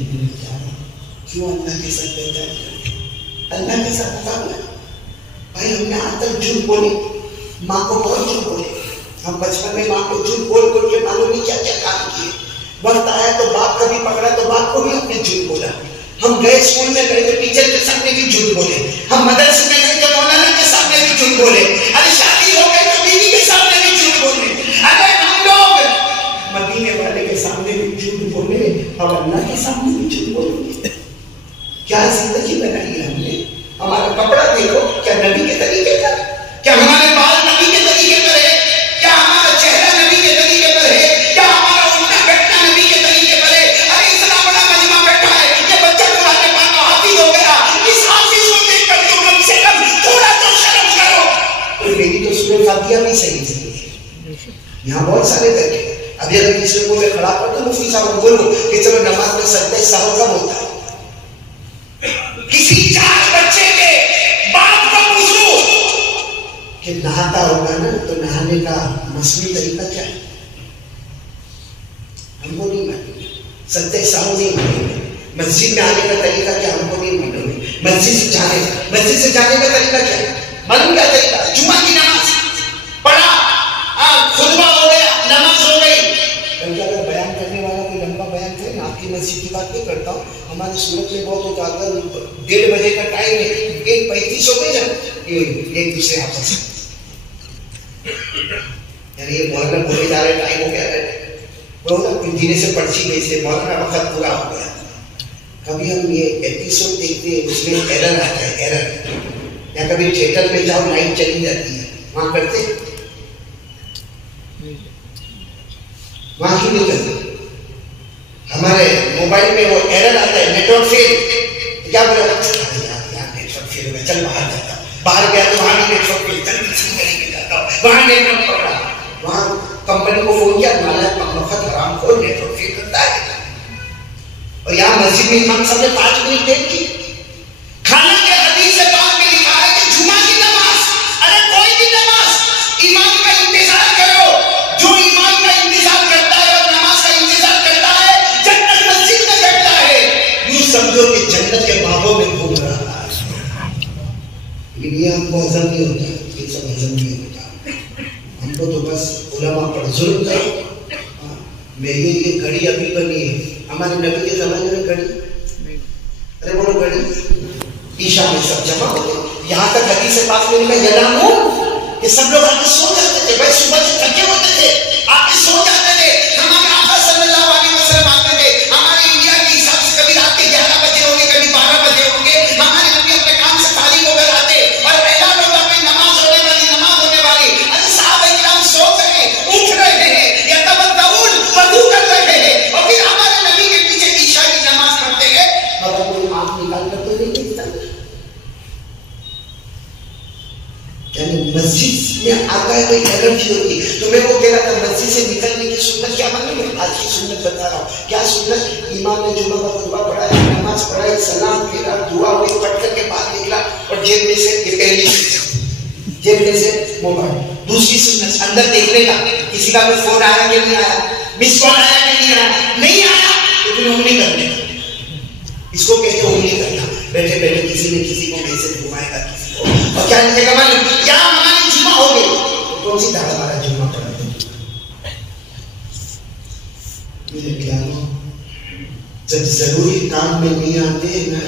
کیوں اللہ کے ساتھ بہتر کرتے، اللہ کے ساتھ مقابلہ۔ بھائی ہم نے آج تک جھوٹ بولے، ماں کو بہت جھوٹ بولے، ہم بچپن میں ماں کو جھوٹ بول بول کے معلوم نہیں کیا کیا کام کیے، وقت آیا تو باپ کا بھی پکڑا تو باپ کو بھی اپنے جھوٹ بولا، ہم گئے اسکول میں گئے تو ٹیچر کے سامنے بھی جھوٹ بولے، ہم مدرسے میں گئے تو مولانا کے سامنے بھی جھوٹ بولے، ارے شادی ہو گئے تو بیوی کے سامنے بھی جھوٹ بولے، ارے ہم لوگ مدینے والے کے سامنے بھی جھوٹ بولے اور اللہ کے سامنے بھی جھوٹ بولے۔ کیا زندگی بنائی ہے ہم نے؟ ہمارا کپڑا دیکھو کیا نبی کے طریقے کا، کیا ہمارے بال نبی کے طریقے پر ہے، کیا ہمارا چہرہ نبی کے طریقے پر ہے، کیا ہمارا اٹھنا بیٹھنا نبی کے طریقے پر ہے؟ ارے اتنا بڑا مجمع بیٹھا ہے کہ بچہ قرآن پاک کا حافظ ہو گیا، اس حافظ کو دیکھ کر تو کم سے کم تھوڑا تو شرم کرو۔ تو میری تو سورہ فاتحہ بھی صحیح ہے، یہاں بہت سارے بیٹھے، ابھی اگر کسی کو میں کھڑا کر تو مفتی صاحب بولو کہ چلو نماز میں سجدہ سہو کب ہوتا ہے؟ کسی 4 بچے کے باپ کو پوچھو کہ نہاتا ہوگا نا تو نہانے کا مصنوعی طریقہ کیا ہے؟ ہم کو نہیں معلوم، سجدہ سہو نہیں معلوم، مسجد میں آنے کا طریقہ کیا ہم کو نہیں معلوم، مسجد سے جانے کا طریقہ کیا ہے؟ معلوم کیا طریقہ؟ جمعہ کی نماز پڑھا، خطبہ ہو گیا، نماز ہو گئی۔ بلکہ اگر بیان کرنے والا کوئی لمبا بیان کرے، میں آپ کی مسجد کی بات نہیں کرتا ہوں، ہمارے صورت میں بہت ہوتا ہے 1:30 بجے کا ٹائم ہے، 1:35 ہو گئی نا، ایک دوسرے آپ سے یعنی یہ مولانا بولے جا رہے ٹائم ہو گیا ہے، وہ جینے سے پرچی گئی سے مولانا وقت پورا ہو گیا۔ کبھی ہم یہ ایپیسوڈ دیکھتے ہیں اس میں ایرر آتا ہے، ایرر، یا کبھی تھیٹر میں جاؤ لائٹ چلی جاتی ہے، وہاں کرتے وہاں کیوں نہیں کرتے؟ ہمارے موبائل میں وہ ایرر آتا ہے نیٹ ورک فیل، کیا بولے یار نیٹ ورک فیل ہو گیا، چل باہر جاتا ہوں، باہر گیا تو وہاں بھی نیٹ ورک فیل، چل کسی گلی میں جاتا ہوں، وہاں نیٹ ورک پکڑا، وہاں کمپنی کو فون کیا، ہمارا وقت حرام کو نیٹ ورک فیل کرتا ہے، اور یہاں مسجد میں امام صاحب نے 5 منٹ دیر کی، کھانا کے حدیث سے بعد میں لکھا ہے کہ جمعہ کی نماز، ارے کوئی بھی نماز امام کا انتظار کرو، جو امام کا انتظار کرتا ہے اور نماز کا انتظار کرتا ہے جنت مسجد میں بیٹھتا ہے، یوں سمجھو کہ جنت کے باغوں میں گھوم رہا ہے۔ یہ ہم کو ہضم نہیں ہوتا، یہ سب ہضم نہیں ہوتا، ہم کو تو بس علماء پر ظلم کرو۔ میری یہ گھڑی ابھی بنی ہے، ہمارے نبی کے زمانے میں گھڑی، ارے بولو گھڑی، عشاء میں سب جمع ہوتے، یہاں تک حدیث پاک میں لکھا ینامون کہ سب لوگ آ کے سو جاتے تھے، بھائی صبح سے تھکے ہوتے تھے، آ کے سو جاتے تھے، ہمارے آقا صلی اللہ علیہ وسلم آتے تھے، ہمارے انڈیا کے حساب سے کبھی رات کے 11 بجے ہوں گے، کبھی 12 بجے ہوں گے، ہمارے نبی اپنے کام سے فارغ ہو کر آتے اور اعلان ہوگا کہ نماز ہونے والی، ارے صحابہ کرام سو گئے، اٹھ رہے ہیں، یتوضؤون، وضو کر رہے ہیں، اور پھر ہمارے نبی کے پیچھے عشاء کی نماز پڑھتے ہیں، مگر کوئی آنکھ نکال کر تو نہیں دیکھتا۔ یعنی مسجد میں آتا ہے کوئی الرجی ہوتی ہے، تو میں وہ کہہ رہا تھا مسجد سے نکلنے کی سنت کیا معلوم ہے؟ آج کی سنت بتا رہا ہوں، کیا سنت؟ امام نے جمعہ کا خطبہ پڑھایا، نماز پڑھائی، سلام پھیرا، دعا ہوئی، پڑھ کر کے باہر نکلا اور جیب میں سے یہ پہلی جیب میں سے موبائل۔ دوسری سنت اندر دیکھنے کا، کسی کا کوئی فون آیا کہ نہیں آیا، مس کال آیا کہ نہیں آیا تو تمہیں انگلی کرنے کا. اس کو کہتے ہو انگلی کرنا. بیٹھے بیٹھے کسی نے کسی کو میسج گھمائے گا کسی کو, اور کیا لکھے گا معلوم کیا ہماری جمعہ ہو گئی. کون سی دعوت ہمارا جمعہ پڑھا دیں. میرے پیاروں, جب ضروری کام میں نہیں آتے نا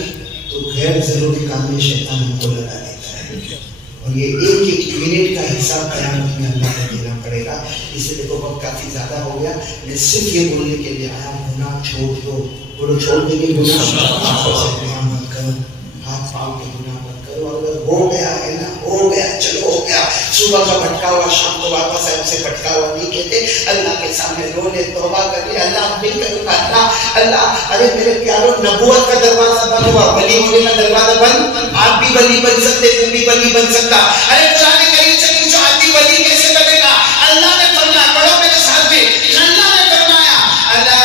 تو غیر ضروری کام میں شیطان ہم کو لگا دیتا ہے. اور یہ ایک ایک منٹ کا حساب قیامت میں اللہ کو دینا پڑے گا. اس لیے دیکھو وقت کافی زیادہ ہو گیا. میں صرف یہ بولنے کے لیے آیا, گناہ چھوڑ دو. بولو چھوڑ دیں گے گناہ, گناہ مت کرو, ہاتھ پاؤں کے گناہ مت کرو. اگر ہو گیا ہے نا, ہو گیا, چلو ہو گیا. صبح کا بھٹکا ہوا شام کو واپس ہے, اسے بھٹکا ہوا نہیں کہتے. اللہ کے سامنے رو لے, توبہ کر لے. اللہ مل کر اللہ اللہ. ارے میرے پیاروں, نبوت کا دروازہ بند ہوا, ولی ہونے کا دروازہ بند. آپ بھی ولی بن سکتے, تم بھی ولی بن سکتا. ارے قرآن کریم سے پوچھو آپ بھی ولی کیسے بنے گا. اللہ نے فرمایا, پڑھو میرے ساتھ میں, اللہ نے فرمایا اللہ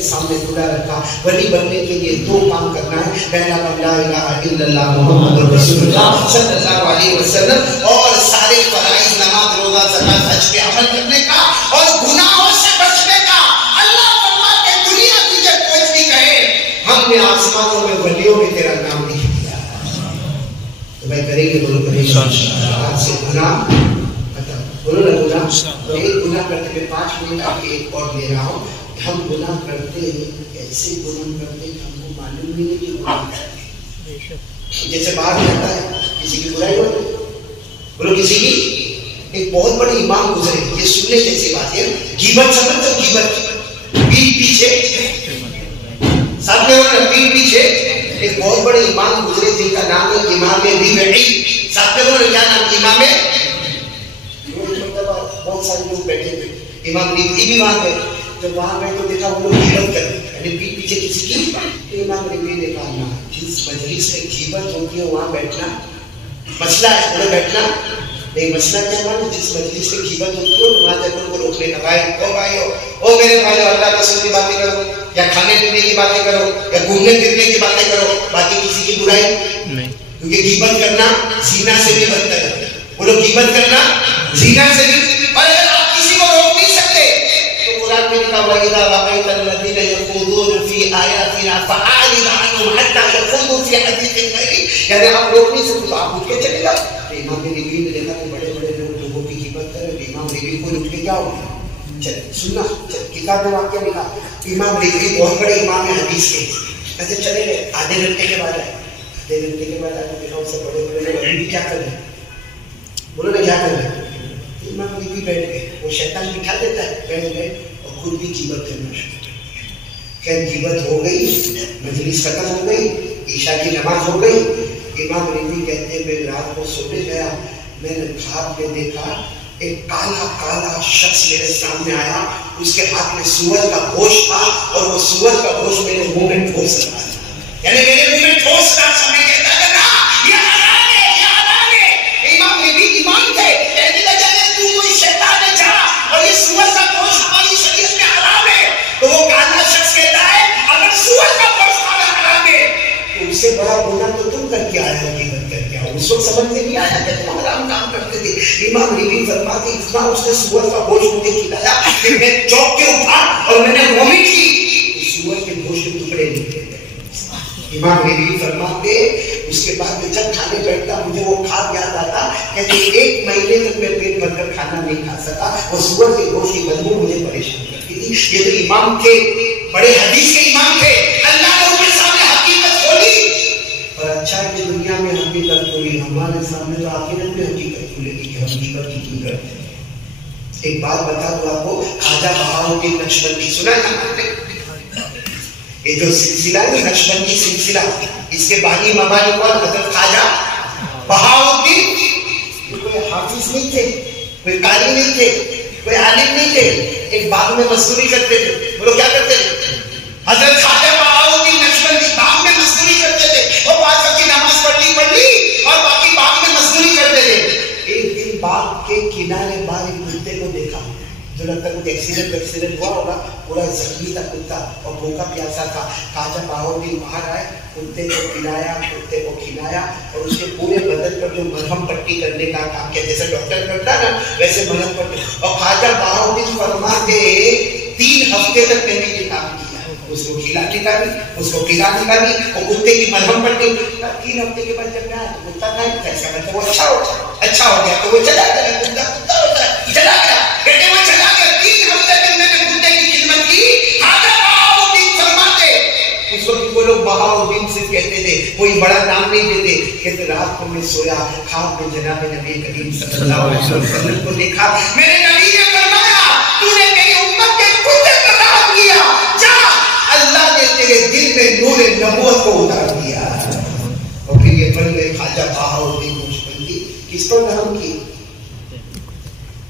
سامنے کھلا رکھا. ولی بننے کے لیے دو کام کرنا ہے. پہلا لا الہ الا اللہ محمد رسول اللہ صلی اللہ علیہ وسلم, اور سارے فرائض نماز روزہ زکات حج پہ عمل کرنے کا, اور گناہوں سے بچنے کا. اللہ فرماتے ہیں دنیا تجھے کچھ بھی کہے, ہم نے آسمانوں میں ولیوں میں تیرا نام لکھ دیا. تو بھائی کریں گے, بولو کریں گے آج سے گناہ بولو نا گناہ. ایک گناہ کرتے ہوئے 5 منٹ آپ کے ایک اور دے رہا ہوں. ہم گناہ کرتے ہیں, ایسے گناہ کرتے ہیں ہم کو معلوم نہیں کہ گناہ کرتے ہیں. جیسے باہر جاتا ہے کسی کی برائی ہوتی ہے, بولو کسی کی. ایک بہت بڑی امام گزرے, یہ سننے جیسی بات ہے. غیبت سمجھ تو غیبت پیٹ پیچھے, ساتھ میں پیٹ پیچھے. ایک بہت بڑے امام گزرے جن کا نام ہے امام ربیعی. ساتھ میں کیا نام, امام. بہت سارے لوگ بیٹھے تھے, امام ربیعی بھی وہاں گئے. جب وہاں گئے تو دیکھا وہ لوگ غیبت کرتے, یعنی پیٹ پیچھے کسی کی. امام ربیعی نے کہا نا, جس مجلس میں غیبت ہوتی ہے وہاں بیٹھنا مسئلہ ہے, انہیں بیٹھنا نہیں. مسئلہ کیا مانو, جس مجلس میں غیبت ہوتی ہے وہاں جب ان کو روکنے کا, بھائی او بھائیو, او میرے بھائیو, اللہ رسول کی باتیں کرو, یا کھانے پینے کی باتیں کرو, یا گھومنے پھرنے کی باتیں کرو, باقی کسی کی برائی نہیں. کیونکہ غیبت کرنا زنا سے بھی بدتر ہے. وہ لوگ غیبت کرنا زنا سے بھی. اور اگر آپ کسی کو روک نہیں سکتے تو قرآن میں لکھا وَإِذَا رَأَيْتَ الَّذِينَ يَخُوضُونَ فِي آيَاتِنَا فَأَعْرِضْ عَنْهُمْ حَتَّى يَخُوضُوا فِي حَدِيثٍ غَيْرِهِ. یعنی آپ روک نہیں سکتے تو آپ اٹھ کے چلے جاؤ. امام ربیعی نے دیکھا کہ بڑے بڑے لوگ لوگوں کی غیبت کر رہے, امام ربیعی کو اٹھ کے کیا ہوگا, چل سننا. کتاب میں واقعہ لکھا, امام ربیعی بہت بڑے امام حدیث کے, ایسے چلے گئے. آدھے گھنٹے کے بعد آئے, آدھے گھنٹے کے بعد آئے دیکھا اسے بڑے بڑے لوگ ابھی کیا کر رہے ہیں, بولو نا کیا کر رہے ہیں. امام ربیعی بیٹھ گئے, وہ شیطان بٹھا دیتا ہے, بیٹھ گئے اور خود بھی غیبت کرنا شروع کر دیا. خیر غیبت ہو گئی, مجلس ختم ہو گئی, عشاء کی نماز ہو گئی. امام ربیعی کہتے ہیں میں رات کو سونے گیا, میں نے خواب میں دیکھا ایک کالا کالا شخص میرے سامنے آیا, اس کے ہاتھ میں سور کا گوشت تھا, اور وہ سور کا گوشت میرے منہ میں ٹھوس رہا تھا. یعنی میرے منہ میں ٹھوس رہا تھا. میں کہتا تھا یہ حرام ہے, یہ حرام ہے. امام ربیعی امام تھے, کہتے تھے تو کوئی شیطان ہے جا, اور یہ سور کا گوشت ہماری شریعت میں حرام ہے. تو وہ کالا شخص کہتا ہے اگر سور کا گوشت کھانا حرام ہے تو اس سے بڑا گناہ تو تم کر کے آیا ہو, غیبت کر کے آؤ. اس وقت سمجھ میں نہیں آیا کہ تم حرام کام کرتے تھے. امام ربیعی فرماتے اتنا اس نے سور کا گوشت مجھے کھلایا کہ میں چوک کے اٹھا اور میں نے وومٹ کی. سور کے گوشت کے ٹکڑے نکلے. امام ربیعی فرماتے اس کے بعد میں جب کھانے بیٹھتا مجھے وہ کھاد یاد آتا, کہتے 1 مہینے تک میں پیٹ بھر کر کھانا نہیں کھا سکا, وہ سور کے گوشت کی بدبو مجھے پریشان کرتی تھی. یہ تو امام تھے, بڑے حدیث کے امام تھے. اللہ نے ان کے سامنے حقیقت کھولی, اور اچھا کہ دنیا میں حقیقت کھولی, ہمارے سامنے تو آخرت میں حقیقت کھولے گی کہ ہم غیبت کیوں کرتے ہیں. ایک بات بتا دوں آپ کو, خواجہ بہاؤالدین نقشبندی سنا ہے آپ نے؟ یہ جو سلسلہ ہے نقشبندی سلسلہ, اس کے بانی مبانی کون, حضرت خواجہ بہاؤالدین. کوئی حافظ نہیں تھے, کوئی قاری نہیں تھے, کوئی عالم نہیں تھے، ایک باغ میں مزدوری کرتے تھے. وہ لوگ کیا کرتے تھے؟ حضرت خواجہ بہاؤالدین نقشبندی باغ میں مزدوری کرتے تھے. وہ 5 وقت کی نماز پڑھ لی اور باقی باغ میں مزدوری کرتے تھے. ایک دن باغ کے کنارے باہر ایک کتے کو دیکھا جو لگتا ہے کچھ ایکسیڈنٹ ہوا ہوگا. پورا زخمی تھا کتا اور بھوکا پیاسا تھا. خواجہ بہاؤالدین باہر آئے، کتے کو پلایا، کتے کو کھلایا اور اس کے پورے بدن پر جو مرہم پٹی کرنے کا کام کیا، جیسے ڈاکٹر کرتا نا ویسے مرہم پٹی. اور خواجہ بہاؤالدین فرماتے 3 ہفتے تک میں نے یہ کام کیا. اس کو کھلانے کا بھی، اس کو پلانے کا بھی، اور کتے کی مرہم پٹی. 3 ہفتے کے بعد جب میں آیا تو کتا نہیں تھا. اس کا مطلب وہ اچھا ہو گیا تو وہ چلا گیا. کتا ہوتا ہے چلا گیا، کہتے وہ چلا گیا. 3 ہفتے تک میں نے کتے کی خدمت کی. خواجہ بہاؤالدین فرماتے اس وقت وہ لوگ بہاؤالدین صرف کہتے تھے، کوئی بڑا نام نہیں دیتے. کہتے رات کو میں سویا، خواب میں جناب نبی کریم صلی اللہ علیہ وسلم کو دیکھا. میرے نبی نے فرمایا تو نے میری امت کے کتے کو راحت کیا، جا اللہ نے تیرے دل میں نور نبوت کو اتار دیا. اور پھر یہ بن گئے خواجہ بہاؤالدین نقشبندی. کس پر رحم کی؟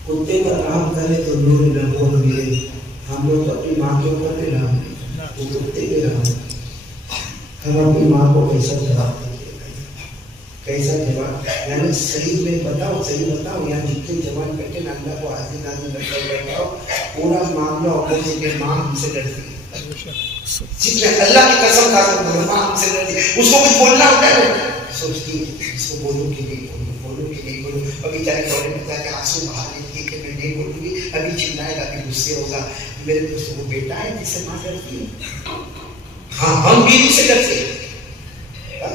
کتے پر رحم کرے تو نور نبوت ملے. ہم لوگ تو اپنی ماں کے اوپر بھی رحم نہیں، وہ کتے پہ رحم. ہم اپنی ماں کو کیسا جواب دیں گے؟ کیسا جواب؟ یعنی صحیح میں بتاؤ، صحیح بتاؤ. یہاں جتنے جوان بیٹھے نا اللہ کو حاضر ناظر رکھ کر بیٹھا ہو، پورا معاملہ اپنے کے ماں ہم سے ڈرتی ہے. جتنے اللہ کی قسم کھا کر بولو ماں ہم سے ڈرتی ہے. اس کو کچھ بولنا ہوتا ہے سوچتی ہے اس کو بولوں کہ نہیں بولوں، بولوں کہ نہیں بولوں. ابھی چاہے کالے میں جا کے آنسو بہا لیتی ہے کہ میں نہیں بولوں گی. ابھی چلائے گا، ابھی غصے ہوگا. میرے دوست وہ بیٹا ہے جس سے ماں ڈرتی ہے. ہاں ہم بیوی سے ڈرتے ہیں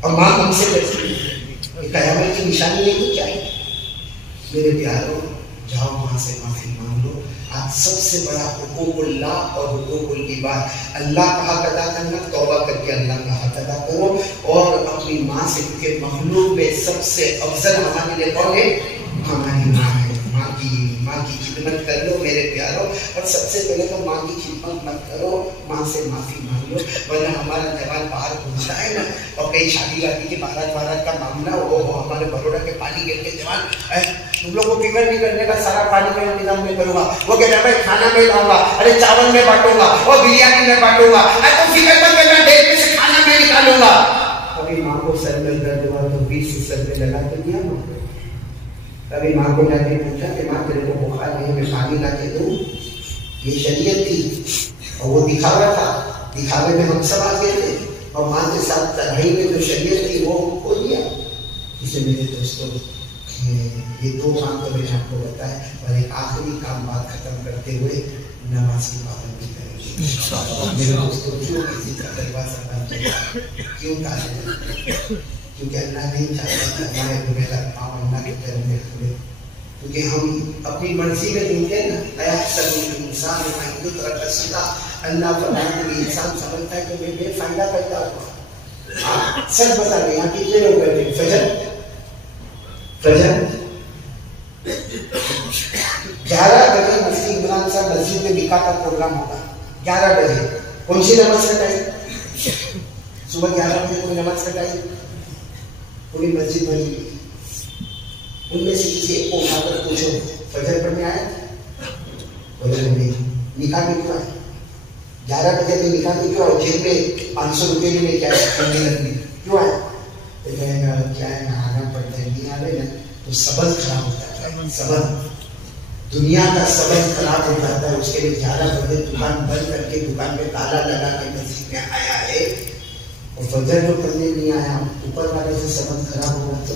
اور ماں ہم سے ڈرتی ہے. قیامت کی نشانی نہیں تو کیا ہے؟ میرے پیاروں جاؤ ماں سے معافی مانگ لو. آج سب سے بڑا حقوق اللہ اور حقوق العباد. اللہ کا حق ادا کرنا، توبہ کر کے اللہ کا حق ادا کرو. اور اپنی ماں سے، کیونکہ مخلوق میں سب سے افضل ہمارے لیے کون ہے؟ ہماری ماں ہے. ماں کی خدمت کر لو میرے پیاروں. اور سب سے پہلے تو ماں کی خدمت مت کرو، ماں سے معافی مانگ لو. ورنہ ہمارا جوان باہر گھومتا ہے نا اور کئی شادی وادی کے بارات کا معاملہ وہ ہمارے بروڑا کے پانی گیٹ کے جوان تم لوگ کو فکر نہیں کرنے کا، سارا پانی کا انتظام میں کروں گا. وہ کہتا ہے بھائی کھانا میں لاؤں گا، ارے چاول میں بانٹوں گا اور بریانی میں بانٹوں گا. تو فکر مت کرنا، ڈیڑھ میں سے کھانا میں نکالوں گا. ابھی ماں کو سر میں درد ہوا تو 20 سر میں لگا کے دیا ماں کو. ابھی ماں کو جا کے پوچھا کہ ماں تیرے کو بخار نہیں، میں پانی لا کے دوں؟ یہ شریعت تھی اور وہ دکھاوا تھا. دکھاوے میں ہم سب آگے تھے اور ماں کے ساتھ تنہائی میں جو شریعت تھی وہ کھو دیا. اسے میرے دوستوں یہ 2 کام تو میں نے آپ کو بتایا. اور ایک آخری کام بات ختم کرتے ہوئے، نماز کی پابندی کریں گے میرے دوستوں. کیوں کسی کا دروازہ بند ہے؟ کیوں تعلیم؟ کیونکہ اللہ نہیں چاہتا کہ ہمارے دوبارہ کام اللہ کے پیروں میں کھلے. کیونکہ ہم اپنی مرضی میں ڈھونڈتے ہیں نا. انسان اللہ فرماتا ہے انسان سمجھتا ہے کہ میں بے فائدہ پیدا ہوا. سچ بتا دیں یہاں کتنے لوگ بیٹھے؟ فجر 11 بجے مفتی عمران صاحب مسجد میں نکاح کا پروگرام ہوگا. 11 بجے کون سی نماز کٹائی؟ صبح 11 بجے کوئی نماز کٹائی؟ پوری مسجد بھری ہوئی. ان میں سے کسی ایک کو اٹھا کر پوچھو فجر پڑھنے آیا تھا؟ فجر نہیں. نکاح میں کیوں آئے؟ 11 بجے میں نکاح میں کیوں آئے؟ جیب میں 500 روپے بھی نہیں کیا پڑھنے لگنے کیوں آئے؟ تو کہے گا کیا ہے نا آنا پڑتا ہے. نہیں آ رہے نا تو سبز خراب ہوتا ہے. سبز دنیا کا سبز خراب ہو جاتا ہے. اس کے لیے 11 بجے دکان بند کر کے دکان میں تالا لگا کے مسجد میں آیا ہے اور فجر جو پڑھنے نہیں آیا اوپر والے سے سبز خراب ہوا. تو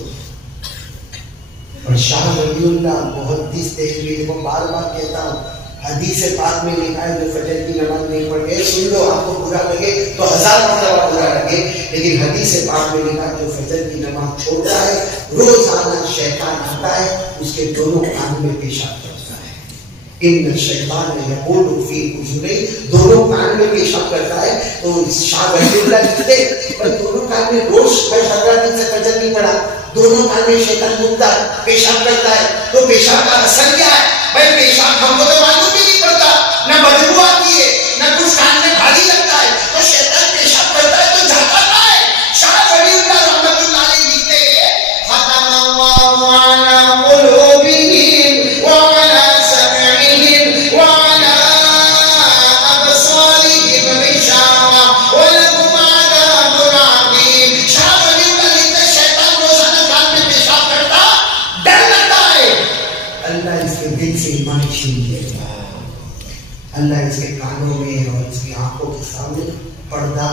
اور شاہ ولی اللہ محدث دہلوی کو بار بار کہتا ہوں حدیث پاک میں لکھا ہے جو فجر کی نماز نہیں پڑھ گئے سن لو. آپ کو برا لگے تو 1000 مرتبہ برا لگے، لیکن حدیث پاک میں لکھا جو فجر کی نماز چھوڑتا ہے روزانہ شیطان آتا ہے اس کے دونوں کان میں پیشاب کرتا ہے. ان شیطان یقول فی اذنیہ، دونوں کان میں پیشاب کرتا ہے. تو شاہ ولی اللہ لکھتے پر دونوں کان میں روز 15 دن سے فجر نہیں پڑا، دونوں کان میں شیطان گھومتا ہے پیشاب کرتا ہے. تو پیشاب کا اثر کیا ہے بھائی؟ پیشاب ہم کو تو معلوم بھی نہیں پڑتا، نہ بدبو آتی ہے نہ کچھ کان میں بھاری لگتا ہے. تو شیطان پیشاب کرتا ہے تو جاتا کہاں ہے؟ شاہ ولی اللہ رحمۃ اللہ علیہ لکھتے ہیں ختم اللہ علی قلوبہم وعلی سمعہم اللہ اس کے کانوں میں اور اس کی آنکھوں کے سامنے پردہ،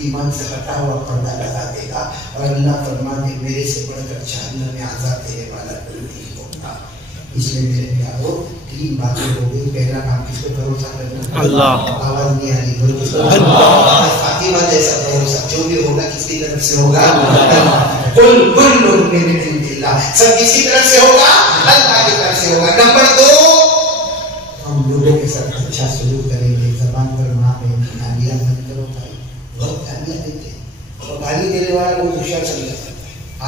ایمان سے ہٹا ہوا پردہ لگا دے گا، اور اللہ فرما دے میرے سے بڑھ کر جہنم میں عذاب دینے والا کوئی نہیں ہوگا۔ اس لیے میرے پیارو 3 باتیں ہو گئی۔ پہلا کام کس پہ بھروسہ کرنا؟ اللہ۔ آواز نہیں آ رہی، اللہ۔ فاطمہ جیسا بھروسہ جو بھی ہوگا کس کی طرف سے ہوگا؟ اللہ۔ کل من عند اللہ، سب کس کی طرف سے ہوگا؟ اللہ کی طرف سے ہوگا۔ نمبر 2، ہم لوگوں کے ساتھ اچھا سلوک کریں گے۔ زبان پر ماں بہن کی گالیاں مت کرو بھائی، بہت گالیاں دیتے ہیں، اور گالی دینے والا کوئی دوسرا چل جاتا ہے۔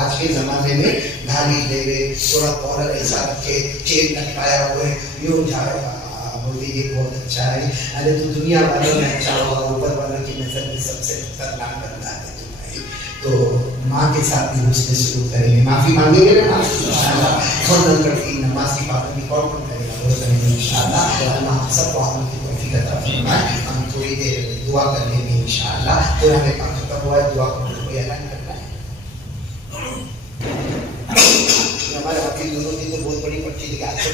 آج کے زمانے میں گالی دے گئے، تھوڑا کالر ایسا رکھے، چین لٹکایا ہوئے، یوں جائے بولتے یہ بہت اچھا ہے۔ ارے تو دنیا والوں میں اچھا ہوگا، اوپر والوں کی نظر میں سب سے خطرناک بندہ ہے تو بھائی۔ تو ماں کے ساتھ بھی حسن سلوک کریں گے، معافی مانگیں گے نا انشاءاللہ۔ فضل کرتی نماز کی پابندی کون کون کرے گا؟ وہ کریں گے انشاءاللہ۔ اللہ سب کو عمل کی توفیق عطا فرمائے۔ ہم تھوڑی دیر دعا کر لیں گے انشاءاللہ۔ پورا میں کام ختم ہوا ہے، دعا کرنے کوئی اعلان کرنا ہے؟ ہمارے وکیل دونوں کی تو بہت بڑی پرچی دکھاتے ہیں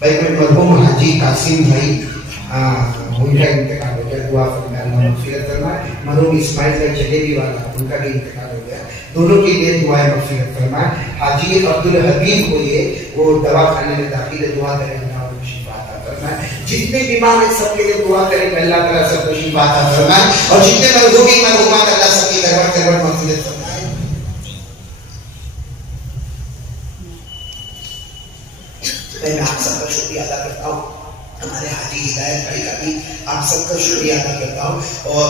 بھائی۔ میں مرحوم حاجی قاسم بھائی ان کا انتقال ہو گیا، دعا فرمائے اللہ مغفرت فرمائے۔ مرحوم اسماعیل بھائی جلیبی والا ان کا بھی انتقال ہو گیا، دونوں کے لیے دعائیں مغفرت فرمائے۔ حاجی عبدالحبیب کو یہ وہ دوا خانے میں داخل ہے، دعا کریں اللہ ان کو شفا عطا فرمائے۔ جتنے بیمار ہیں سب کے لیے دعا کریں کہ اللہ تعالیٰ سب کو شفا عطا فرمائے، اور جتنے مرحومین مرحومات اللہ سب کی کربٹ مغفرت فرمائے۔ میں آپ سب کا شکریہ ادا کرتا ہوں، ہمارے حاجی ہدایت بھائی کا بھی آپ سب کا شکریہ ادا کرتا ہوں، اور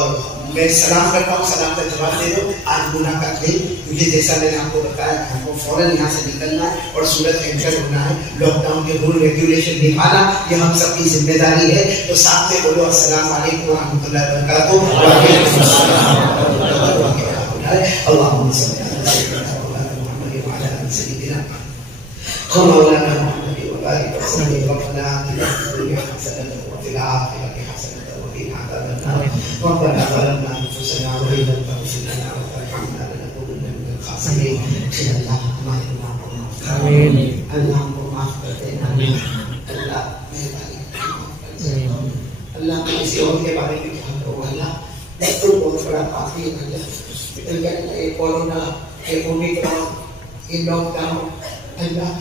میں سلام کرتا ہوں، سلام کا جواب دے دو۔ آج ملاقات نہیں، کیونکہ جیسا میں نے آپ کو بتایا ہم کو فوراً یہاں سے نکلنا ہے اور صورت انٹر ہونا ہے، لاک ڈاؤن کے رول ریگولیشن نبھانا یہ ہم سب کی ذمہ داری ہے۔ تو ساتھ میں بولو السلام علیکم ورحمۃ اللہ وبرکاتہ۔ اللہم صلی علی سیدنا محمد وعلی آل سیدنا مولانا محمد وبارك وسلم ربنا آتنا في الدنيا حسنة وفي الآخرة حسنة وقنا عذاب النار ربنا ظلمنا أنفسنا وإن لم تغفر لنا وترحمنا لنكونن من الخاسرين يا الله آمين اللهم معاف کر دینا اللہ مہربانی اللہ کسی اور کے بارے میں کیا کرو اللہ تو بہت بڑا کافی اللہ یہ کورونا یہ اومیکرون یہ لاک ڈاؤن اللہ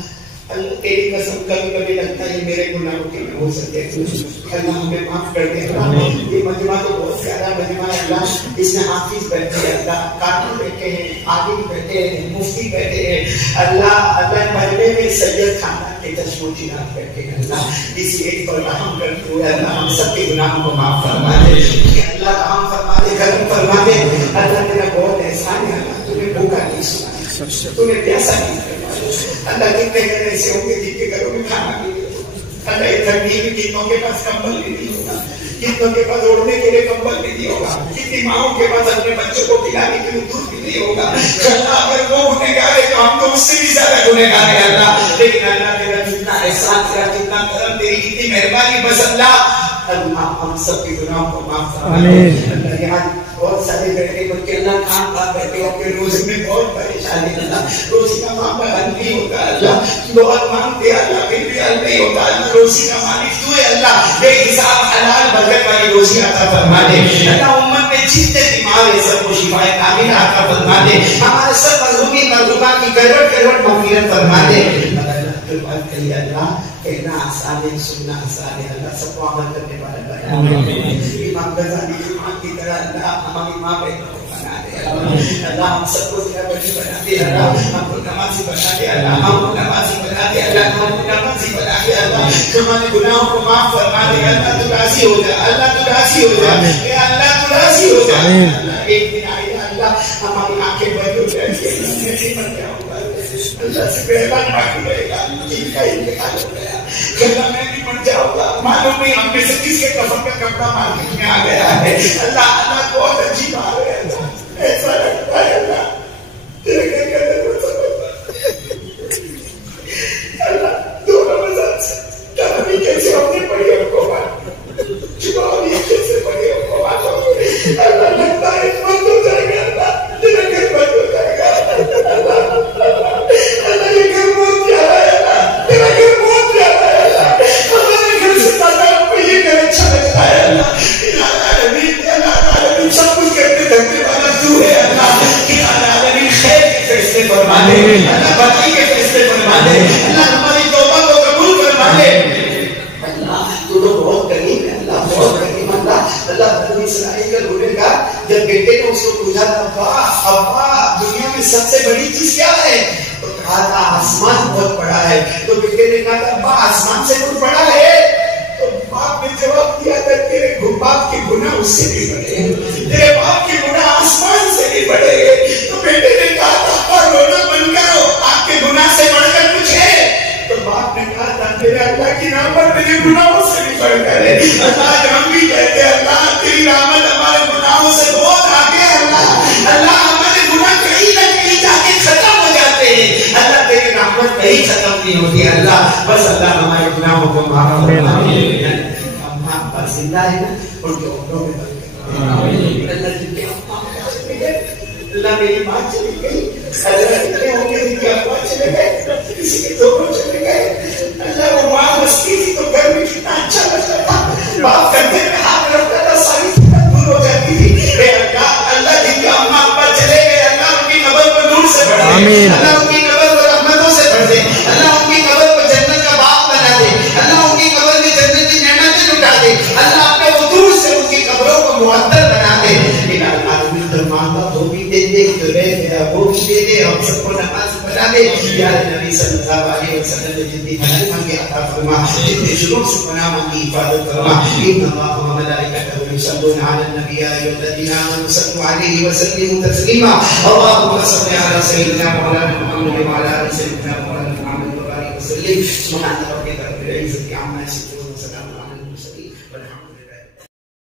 اللہ تیری قسم کبھی کبھی لگتا ہے میرے گناہوں کے ہو سکتے ہیں، اللہ ہمیں معاف کر دے۔ اللہ یہ مجمع تو بہت پیارا مجمع ہے اللہ، اس میں حافظ بیٹھے ہیں، اللہ قاضی بیٹھے ہیں، عالم بیٹھے ہیں، مفتی بیٹھے ہیں، اللہ اللہ مجمع میں سید خاندان کے چشم و چراغ بیٹھے ہیں، اللہ اس ایک پر رحم کرتے ہوئے اللہ ہم سب کے گناہوں کو معاف فرما دے، اللہ رحم فرما دے، کرم فرما دے۔ اللہ تیرا بہت احسان ہے اللہ، تو نے بھوکا نہیں سنا، تو نے پیاسا نہیں کرنا اللہ، کتنے گھر ایسے ہوں گے جن کے گھروں میں کھانا بھی نہیں ہوگا اللہ، یہ ٹھنڈی میں کتنوں کے پاس کمبل بھی نہیں ہوگا، کتنوں کے پاس اوڑھنے کے لیے کمبل بھی نہیں ہوگا، کتنی ماؤں کے پاس اپنے بچوں کو کھلانے کے لیے دودھ بھی نہیں ہوگا اللہ، اگر وہ گنہگار ہے تو ہم تو اس سے بھی زیادہ گنہگار ہیں اللہ، لیکن اللہ تیرا جتنا احسان، تیرا جتنا کرم، تیری کتنی مہربانی، بس اللہ اللہ ہم سب کے گناہوں کو معاف فرما اللہ۔ یہاں بہت سارے بیٹھے بلکہ اللہ کام کام بیٹھے اپنے روزی میں بہت پریشانی اللہ، روزی کا معاملہ حل نہیں ہوتا اللہ، بہت مانگتے اللہ پھر بھی حل نہیں ہوتا اللہ، روزی کا مالک تو ہے اللہ، بے حساب حلال برکت والی روزی عطا فرما دے اللہ، امت میں جتنے بیمار ہیں سب کو شفا کاملہ عطا فرما دے، ہمارے سب مرحومین مرحومات کی کروڑ کروڑ مغفرت فرما دے اللہ، کہنا آسان ہے، سننا آسان ہے اللہ، سب کو عمل کرنے والا بنا دے۔ امام غزالی امام کی طرح اللہ ہماری ماں بہنوں کو بنا دے اللہ، ہم سب کو ذرا بڑی بنا دے اللہ، ہم کو نمازی بنا دے اللہ، ہم کو نمازی بنا دے اللہ، ہم کو نمازی بنا دے اللہ، ہمارے گناہوں کو معاف فرما دے اللہ، تو راضی ہو جا اللہ، تو راضی ہو جا اللہ، تو راضی ہو جا اللہ۔ ایک دن آئے اللہ ہماری آنکھیں بند ہو جائیں گی اللہ سے مہربان باقی رہے گا، جن کا انتقال ہو گیا اللہ میں بھی مر جاؤں گا، معلوم نہیں ہم میں سے کس کے کفن کا کپڑا مارکیٹ میں آ گیا ہے اللہ، اللہ بہت اچھی بات ہے اللہ، ایسا لگتا ہے اللہ تیرے کے قدر میں سمجھتا اللہ، دو رمضان سے تراویح کیسے ہم نے پڑھی ہم کو بات چباوی کیسے پڑھی ہم کو بات اللہ، لگتا ہے بند ہو جائے گا اللہ، تیرا گھر بند ہو جائے گا اللہ، اللہ یہ گھر بہت پیارا ہے اللہ، تیرا گھر بہت پیارا ہے اللہ، ہمارے بیٹے نے اس کو پوچھا تھا ابا دنیا میں سب سے بڑی چیز کیا ہے؟ تو کہا تھا آسمان بہت بڑا ہے. تو بیٹے نے کہا تھا ابا آسمان سے بہت بڑا ہے؟ تو باپ نے جواب دیا تھا تیرے باپ کے گناہ اس سے بھی بڑے ہیں, تیرے باپ کے گناہ آسمان سے بھی بڑے ہیں. تو بیٹے نے کہا تھا رونا بند کرو, آپ کے گناہ سے بڑھ کر کچھ ہے؟ تو باپ نے کہا تھا میرے اللہ کی رحمت میرے گناہوں سے بھی بڑھ کر ہے. اللہ ہم بھی کہتے ہیں اللہ تیری رحمت ہمارے گناہوں سے بہت آگے ہے. اللہ ہمارے گناہ کہیں نہ کہیں جا کے ختم ہو جاتے ہیں. اللہ تیری رحمت کہیں ختم نہیں ہوتی. اللہ بس اللہ ہمارے گناہوں کو معاف فرما. ابا زندہ ہے نا, ان کے عمروں میں اللہ جن کے ابا چلے گئے, اللہ میری ماں چلی گئی, اللہ اتنے ہوں گے جن کے ابا چلے گئے, کسی کے دونوں چلے گئے. اللہ وہ ماں مسکی تھی تو گھر میں کتنا اچھا لگتا تھا, باپ کندھے میں ہاتھ رکھتا تھا ساری فکر دور ہو جاتی تھی. اللہ جن کے اما ابا چلے گئے اللہ ان کی قبر کو نور سے بھر دے, اللہ ان کی قبر کو رحمتوں سے بھر دے, اللہ ان کی قبر کو جنت کا باغ بنا دے, اللہ ان کی قبر میں جنت کی نعمتیں لٹا دے, اللہ اپنے حضور سے ان کی قبروں کو معطر بنا دے. وہ بھی دے دے, جو رہ گیا وہ بھی دے دے, ہم سب کو نماز بنا دے. یا نبی صلی اللہ علیہ وسلم نے جتنی بھلائی مانگی عطا فرما, جتنے شرور سے پناہ مانگی حفاظت فرما. ان اللہ و ملائکتہ یصلون علی النبی یا ایھا الذین آمنوا صلوا علیہ وسلموا تسلیما. اللهم صل علی سیدنا مولانا محمد وعلی آل سیدنا مولانا محمد وبارک وسلم. سبحان ربک رب العزة عما یصفون.